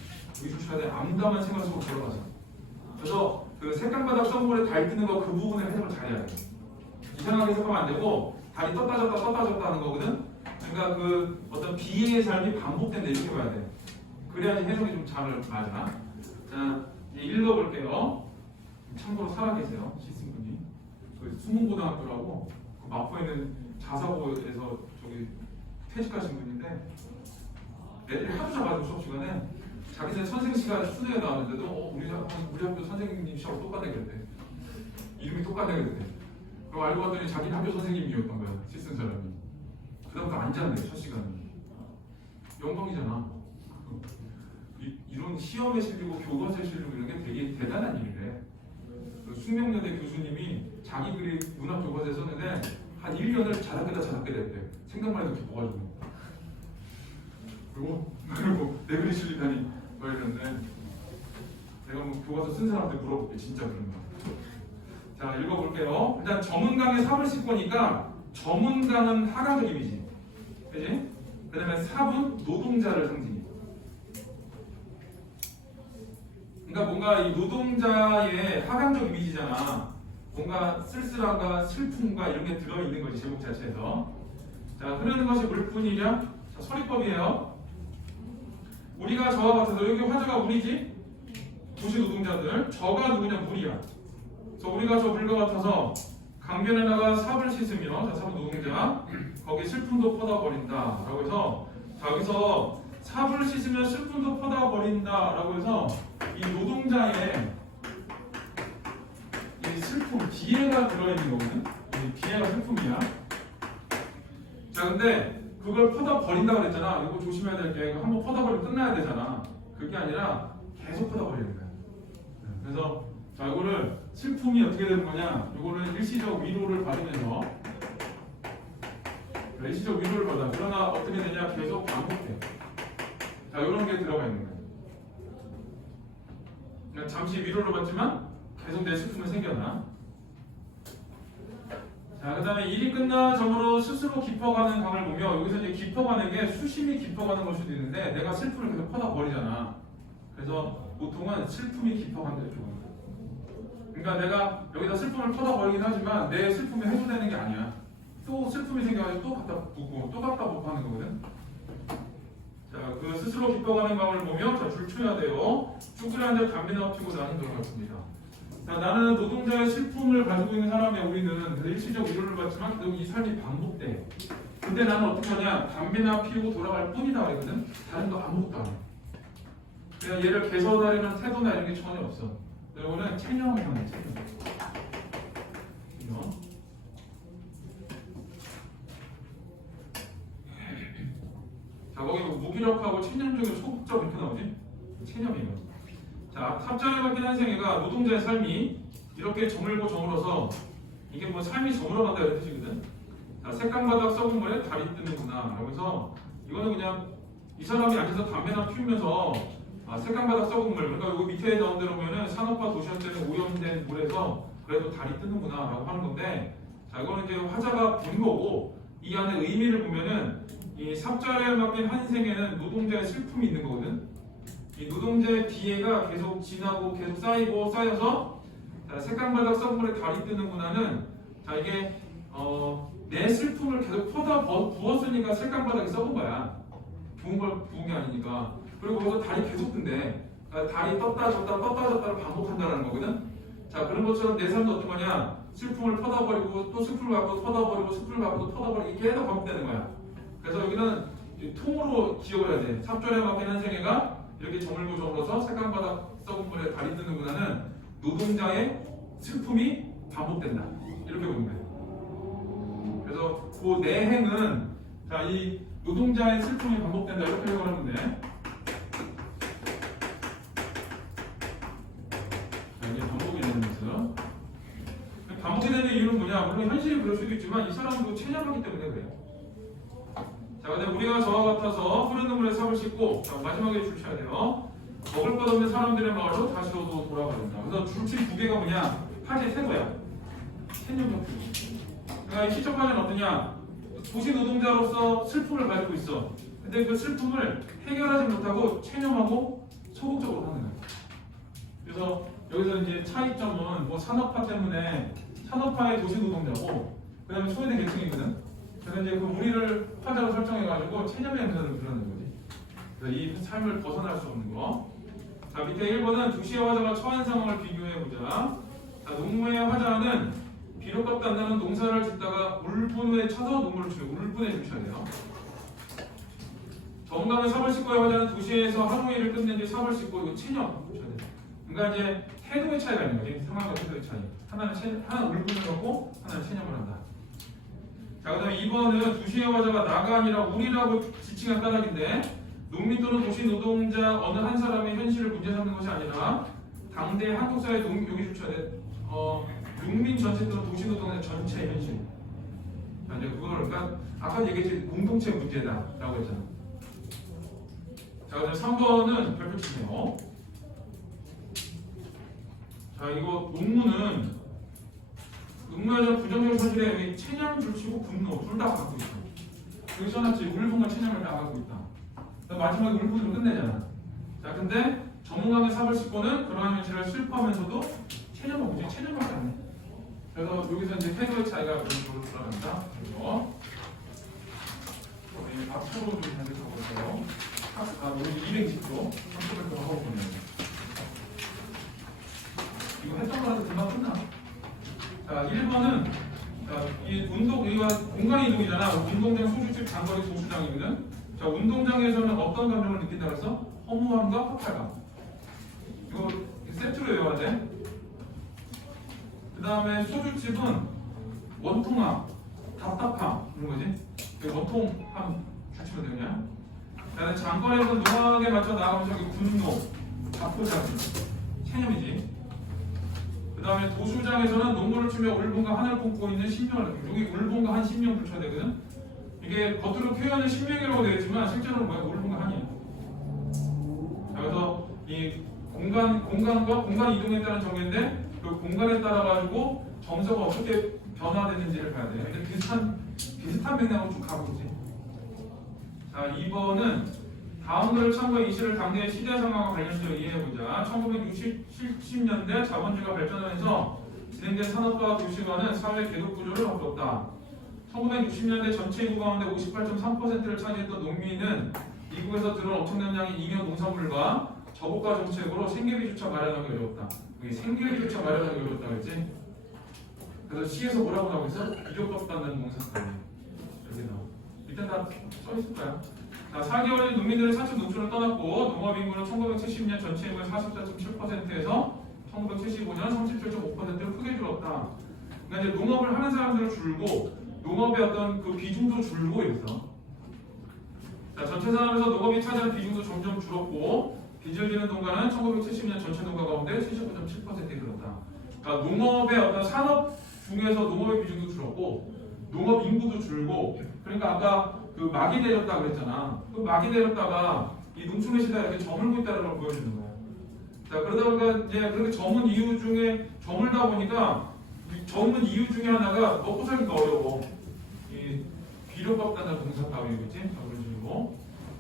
의주차대 암담한 생활 속으로 들어가서. 그래서 그 색감바닥 썩은 물에 달 뜨는 거 그 부분을 해석을 잘해야 돼. 이상하게 해석하면 안 되고 달이 떴다 졌다 떴다 졌다 하는 거거든. 그러니까 그 어떤 비애의 삶이 반복된다 이렇게 봐야 돼. 그래야지 해석이 좀 잘 맞아. 자, 이제 읽어볼게요. 참고로 살아계세요, 시승분이. 그 수문고등학교라고 그 마포에 있는 자사고에서 저기 퇴직하신 분인데 애들이 하도 잡아서 수업 시간에 자기네 선생 씨가 수능에 나왔는데도 우리 학교 선생님 시하고 똑같네 그랬대. 이름이 똑같네 그랬대. 그럼 알고 봤더니 자기 학교 선생님이었던 거야, 시승 사람이. 그다음부터 안 잤네, 첫 시간은. 영광이잖아. 이런 시험에 실리고 교과서에 실리고 이런 게 되게 대단한 일이래. 그 숙명여대 교수님이 자기 글이 문학 교과서에 썼는데 한 1년을 자작게다 됐대. 생각만 해도 기뻐가지고. 그리고 그리고 내 글이 실리다니 뭐 이랬는데 내가 뭐 교과서 쓴 사람한테 물어볼게 진짜 그런 거. 자 읽어볼게요. 일단 저문강에 삽을 싣고니까 저문강은 하강적 이미지, 그지? 그다음에 삽은 노동자를 상징해. 그러니까 뭔가 이 노동자의 하강적 이미지잖아. 뭔가 쓸쓸함과 슬픔과 이런 게 들어있는 거지 제목 자체에서. 자 흐르는 것이 물뿐이랴. 자 서리법이에요. 우리가 저와 같아서 여기 화자가 우리지? 도시 노동자들. 저가 누구냐? 물이야. 그래서 우리가 저 물과 같아서 강변에다가 삽을 씻으며, 자 삽은 노동자, 거기 슬픔도 퍼다 버린다 라고 해서, 자 여기서 삽을 씻으며 슬픔도 퍼다 버린다 라고 해서 이 노동자의 이 슬픔, 비애가 들어있는 거거든. 이 비애가 슬픔이야. 자 근데 그걸 퍼다 버린다 그랬잖아. 이거 조심해야 될 게, 한번 퍼다 버리면 끝나야 되잖아. 그게 아니라 계속 퍼다 버리는 거야. 그래서 자 이거를 슬픔이 어떻게 되는 거냐? 이거를 일시적 위로를 받으면서, 일시적 위로를 받아. 그러나 어떻게 되냐? 계속 반복해. 자 이런 게 들어가 있는 거야. 그러니까 잠시 위로를 받지만 계속 내 슬픔은 생겨나. 자, 그 다음에 일이 끝나 점으로 스스로 깊어가는 강을 보며, 여기서 이제 깊어가는 게 수심이 깊어가는 걸 수도 있는데 내가 슬픔을 계속 퍼다 버리잖아. 그래서 보통은 슬픔이 깊어간다 이렇게 보는 거야. 그러니까 내가 여기다 슬픔을 퍼다 버리긴 하지만 내 슬픔이 해소되는 게 아니야. 또 슬픔이 생겨가지고 또 갖다 붓고 또 갖다 붓고 하는 거거든. 자, 그 스스로 깊어가는 강을 보며, 자, 줄 쳐야 돼요. 쭈그려 앉아 담배나 피우고 나는 들어갔습니다. 자, 나는 노동자의 슬픔을 가지고 있는 사람이야. 우리는 일시적 위로를 받지만 계속 이 삶이 반복돼. 근데 나는 어떻게 하냐? 담배나 피우고 돌아갈 뿐이다 그랬거든. 다른 거 아무것도 안 해. 그냥 얘를 개선하려는 태도나 이런 게 전혀 없어. 이거는 체념을 하는 체념. 이거. 자, 거기 무기력하고 체념적인 소극적 이렇게 나오지? 체념이에요. 자, 삽자를 받긴 한 생애가 노동자의 삶이 이렇게 저물고 저물어서, 이게 뭐 삶이 저물어간다 이런 뜻이거든. 자, 색감바닥 썩은 물에 달이 뜨는구나. 그래서 이거는 그냥 이 사람이 앉아서 담배나 피우면서 색감바닥 썩은 물, 그러니까 여기 밑에 나온 대로 보면은 산업화 도시화되는 오염된 물에서 그래도 달이 뜨는구나 라고 하는 건데, 자, 이거는 이제 화자가 본 거고, 이 안에 의미를 보면은 이 삽자를 맡긴 한 생에는 노동자의 슬픔이 있는 거거든. 이 노동자의 비애가 계속 지나고 계속 쌓이고 쌓여서, 자, 색감바닥 썩은 물에 달이 뜨는구나는, 자 이게 내 슬픔을 계속 퍼다 부었으니까 색감바닥이 썩은 거야. 부은 걸 부은 게 아니니까. 그리고 거기서 달이 계속 뜬대. 그러니까 달이 떴다 졌다 떴다 졌다를 반복한다는 거거든. 자 그런 것처럼 내 삶도 어떤 거냐? 슬픔을 퍼다버리고 또 슬픔을 갖고 퍼다버리고 슬픔을 갖고 또 퍼다버리고 이게 계속 반복되는 거야. 그래서 여기는 통으로 기억을 해야 돼. 삽절에 맡긴 한 생애가 이렇게 저물고 저물어서 색감바닥 썩은 물에 달이 뜨는구나는 노동자의 슬픔이 반복된다. 이렇게 보는 거예요. 그래서 그 내행은, 자, 이 노동자의 슬픔이 반복된다 이렇게 해석하면 돼. 자, 이게 반복이 되는 거죠. 반복이 되는 이유는 뭐냐? 물론 현실이 그럴 수도 있지만 이 사람도 체념하기 때문에 그래요. 자, 근데 우리가 저와 같아서 흐르는 물에 삽을 싣고, 자, 마지막에 줄 쳐야 돼요. 먹을 것 없는 사람들의 마을로 다시도 돌아가는다. 그래서 줄칠 두 개가 뭐냐? 화제 태도야. 체념적 태도. 그러니까 이 시적 화제는 어떠냐? 도시 노동자로서 슬픔을 가지고 있어. 근데 그 슬픔을 해결하지 못하고 체념하고 소극적으로 하는 거야. 그래서 여기서 이제 차이점은 뭐 산업화 때문에 산업화의 도시 노동자고, 그 다음에 소외된 계층이거든. 그래서 이제 그 우리를 화자로 설정해가지고 체념의 현상을 드러내는 거지. 그래서 이 삶을 벗어날 수 없는 거. 자, 밑에 1번은 두시의 화자와 처한 상황을 비교해보자. 자, 농무의 화자는 비록 값도 안 나는 농사를 짓다가 울분에 차서 농물을 주고, 울분에 주셔야 돼요. 정강은 삽을 싣고의 화자는 도시에서 하루 일을 끝낸 뒤 삽을 싣고, 이거 체념 주셔야 돼요. 그러니까 이제 태도의 차이가 있는 거지. 상황과 태도의 차이. 하나는 울분을 갖고 하나는 체념을 한다. 자, 그 다음에 2번은 두시의 화자가 나가 아니라 우리라고 지칭한 까닭인데, 농민 또는 도시 노동자 어느 한 사람의 현실을 문제 삼는 것이 아니라 당대 한국 사회 여기 주셔야 돼. 농민 전체 또는 도시 노동자 전체의 현실. 자, 이제 그걸 그러니까 아까 얘기했지 공동체 문제다라고 했잖아. 자, 그다음 3번은 별표치네요. 자, 이거 논문은 음모에서 부정적 사실에 여기 체념, 불치고 분노 둘 다 갖고 있어. 여기 써놨지. 울분과 체념을 다 갖고 있다. 마지막에 울분으로 끝내잖아. 자, 근데 전문가의 사벌 씹고는 그러한 현실을 슬퍼하면서도 체념을 보지. 체념밖에 안 해. 그래서 여기서 이제 태도의 차이가 그런 식으로 들어간다. 그리고 앞으로 좀 다시 가볼게요. 여기 220조 30분 하고 보면 이거 했던 거라도 금방 끝나. 자, 1번은 이 운동, 이거 공간 이동이잖아. 운동장, 소주집, 장거리, 도수장이면 자, 운동장에서는 어떤 감정을 느낀다 그랬어? 허무함과 허탈감. 이거 세트로 외워야 돼. 그 다음에 소주집은 원통함, 답답함 이런 거지. 원통함 붙이면 되냐? 그다음에 장거리에서 노하게 맞춰 나가면서 여기 분노, 자포자기, 체념이지. 그 다음에 도수장에서는 농구를 치며 울분과 한을 뿜고 있는 신명을 느끼고 여기 울분과 한 신명 붙여야 되거든. 이게 겉으로 표현은 신명이라고 되어 있지만 실제로는 뭐야? 울분과 한이야. 자, 그래서 이 공간과 공간 이동에 따른 정의인데 그 공간에 따라 가지고 정서가 어떻게 변화되는지를 봐야 돼. 근데 비슷한 맥락으로 쭉 가고 있지. 자, 2번은 다음 글을 참고해 이 시를 당대의 시대 상황과 관련해서 이해해보자. 1970년대 자본주의가 발전하면서 진행된 산업화 도시화는 사회 계급 구조를 바꿨다. 1960년대 전체 인구 가운데 58.3%를 차지했던 농민은 미국에서 들어온 엄청난 양의 잉여 농산물과 저고가 정책으로 생계비조차 마련하기 어려웠다. 여기 생계비조차 마련하기 어려웠다 그랬지? 그래서 시에서 뭐라고 나오고 있어? 비교값 받는 농산물이 여기서 밑에 다 써있을 거야. 자, 4개월인 농민들은 사측 농촌을 떠났고 농업 인구는 1970년 전체 인구의 44.7%에서 1975년 37.5%로 크게 줄었다. 그러니까 이제 농업을 하는 사람들은 줄고 농업의 어떤 그 비중도 줄고 이랬어. 자, 전체 산업에서 농업이 차지하는 비중도 점점 줄었고 빚을 농가는 1970년 전체 농가 가운데 79.7%에 들었다. 그러니까 농업의 어떤 산업 중에서 농업의 비중도 줄었고 농업 인구도 줄고 그러니까 아까 그 막이 내렸다 그랬잖아. 그 막이 내렸다가 이 농촌의 시대가 이렇게 저물고 있다는 걸 보여주는 거야. 자, 그러다 보니까 이제 그렇게 저문 이유 중에 저물다 보니까 이 저문 이유 중에 하나가 먹고 살기가 어려워. 이 비료값단을 공사값이겠지. 자, 그런 식으로.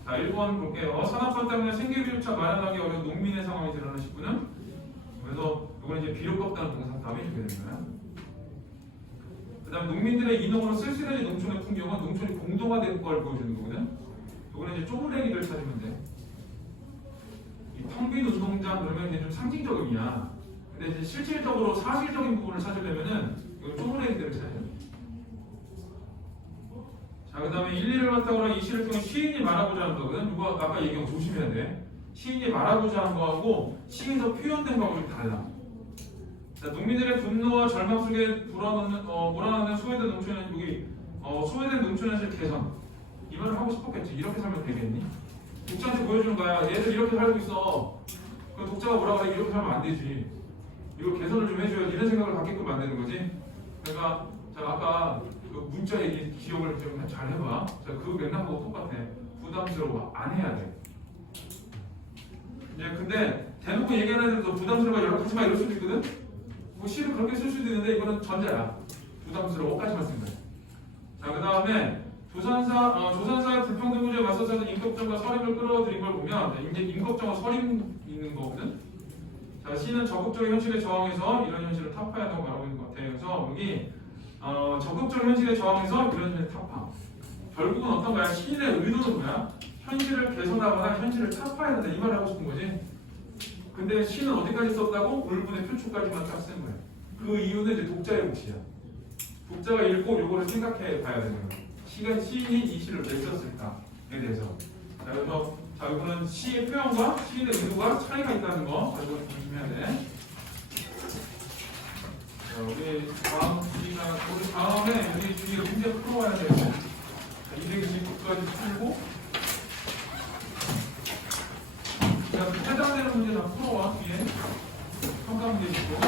자, 1번 볼게요. 산업화 때문에 생계비조차 마련하기 어려운 농민의 상황이 드러나실 분은 그래서 이거는 이제 비료값단을 공사값이 주게 되는 거야. 그 다음에 농민들의 이농으로 쓸쓸해진 농촌의 풍경은 농촌이 공동화된 걸 보여주는 거거든. 이거는 이제 쪼그레기를 찾으면 돼. 이 텅 빈 운동장 그러면 이제 좀 상징적 의미야. 근데 이제 실질적으로 사실적인 부분을 찾으려면은 이거 쪼그레기들을 찾아야 돼. 자, 그 다음에 1, 2를 바탕으로 이 시를 통해 시인이 말하고자 하는 거거든. 이거 아까 얘기한 거 조심해야 돼. 시인이 말하고자 하는 거하고 시에서 표현된 거하고 좀 달라. 자, 농민들의 분노와 절망 속에 몰아넣는 소외된 농촌의 여기 소외된 농촌의 실 개선 이 말을 하고 싶었겠지. 이렇게 살면 되겠니? 독자한테 보여주는 거야. 얘들 이렇게 살고 있어. 그럼 독자가 뭐라 그래? 이렇게 살면 안 되지. 이거 개선을 좀 해줘야지. 이런 생각을 갖게끔 만드는 거지. 그러니까 자, 아까 그 문자 얘기 기억을 좀 잘 해봐. 자, 그 맥락하고 똑같아. 부담스러워. 안 해야 돼. 네, 근데 대놓고 얘기하는 애들도 부담스러워 연락하지 마 이럴 수도 있거든. 뭐 시를 그렇게 쓸 수도 있는데 이거는 전제야. 부담스러워까지만 쓴 거야. 자, 그 다음에 조선사의 불평등 문제에 맞서서 임꺽정과 서림을 끌어들인 걸 보면 이제 임꺽정과 서림 있는 거거든. 자, 시는 적극적인 현실에 저항해서 이런 현실을 타파한다고 말하고 있는 것 같아요. 그래서 여기 적극적인 현실에 저항해서 이런 현실을 타파. 결국은 어떤 거야? 시인의 의도는 뭐야? 현실을 개선하거나 현실을 타파해야 된다 이 말을 하고 싶은 거지. 근데 시는 어디까지 썼다고? 울분의 표출까지만 딱 쓴 거야. 그 이유는 이제 독자의 몫이야. 독자가 읽고 요거를 생각해 봐야 되는 거야. 시인이 이 시를 왜 썼을까에 대해서. 자, 그래서 자, 이거는 시의 표현과 시인의 의도가 차이가 있다는 거 가지고 조심해야 돼. 자, 우리 다음에 우리 주위에 문제 풀어와야 돼요. 자, 229까지 풀고 해당되는 문제 다 풀어와 뒤에 평가 문제 있고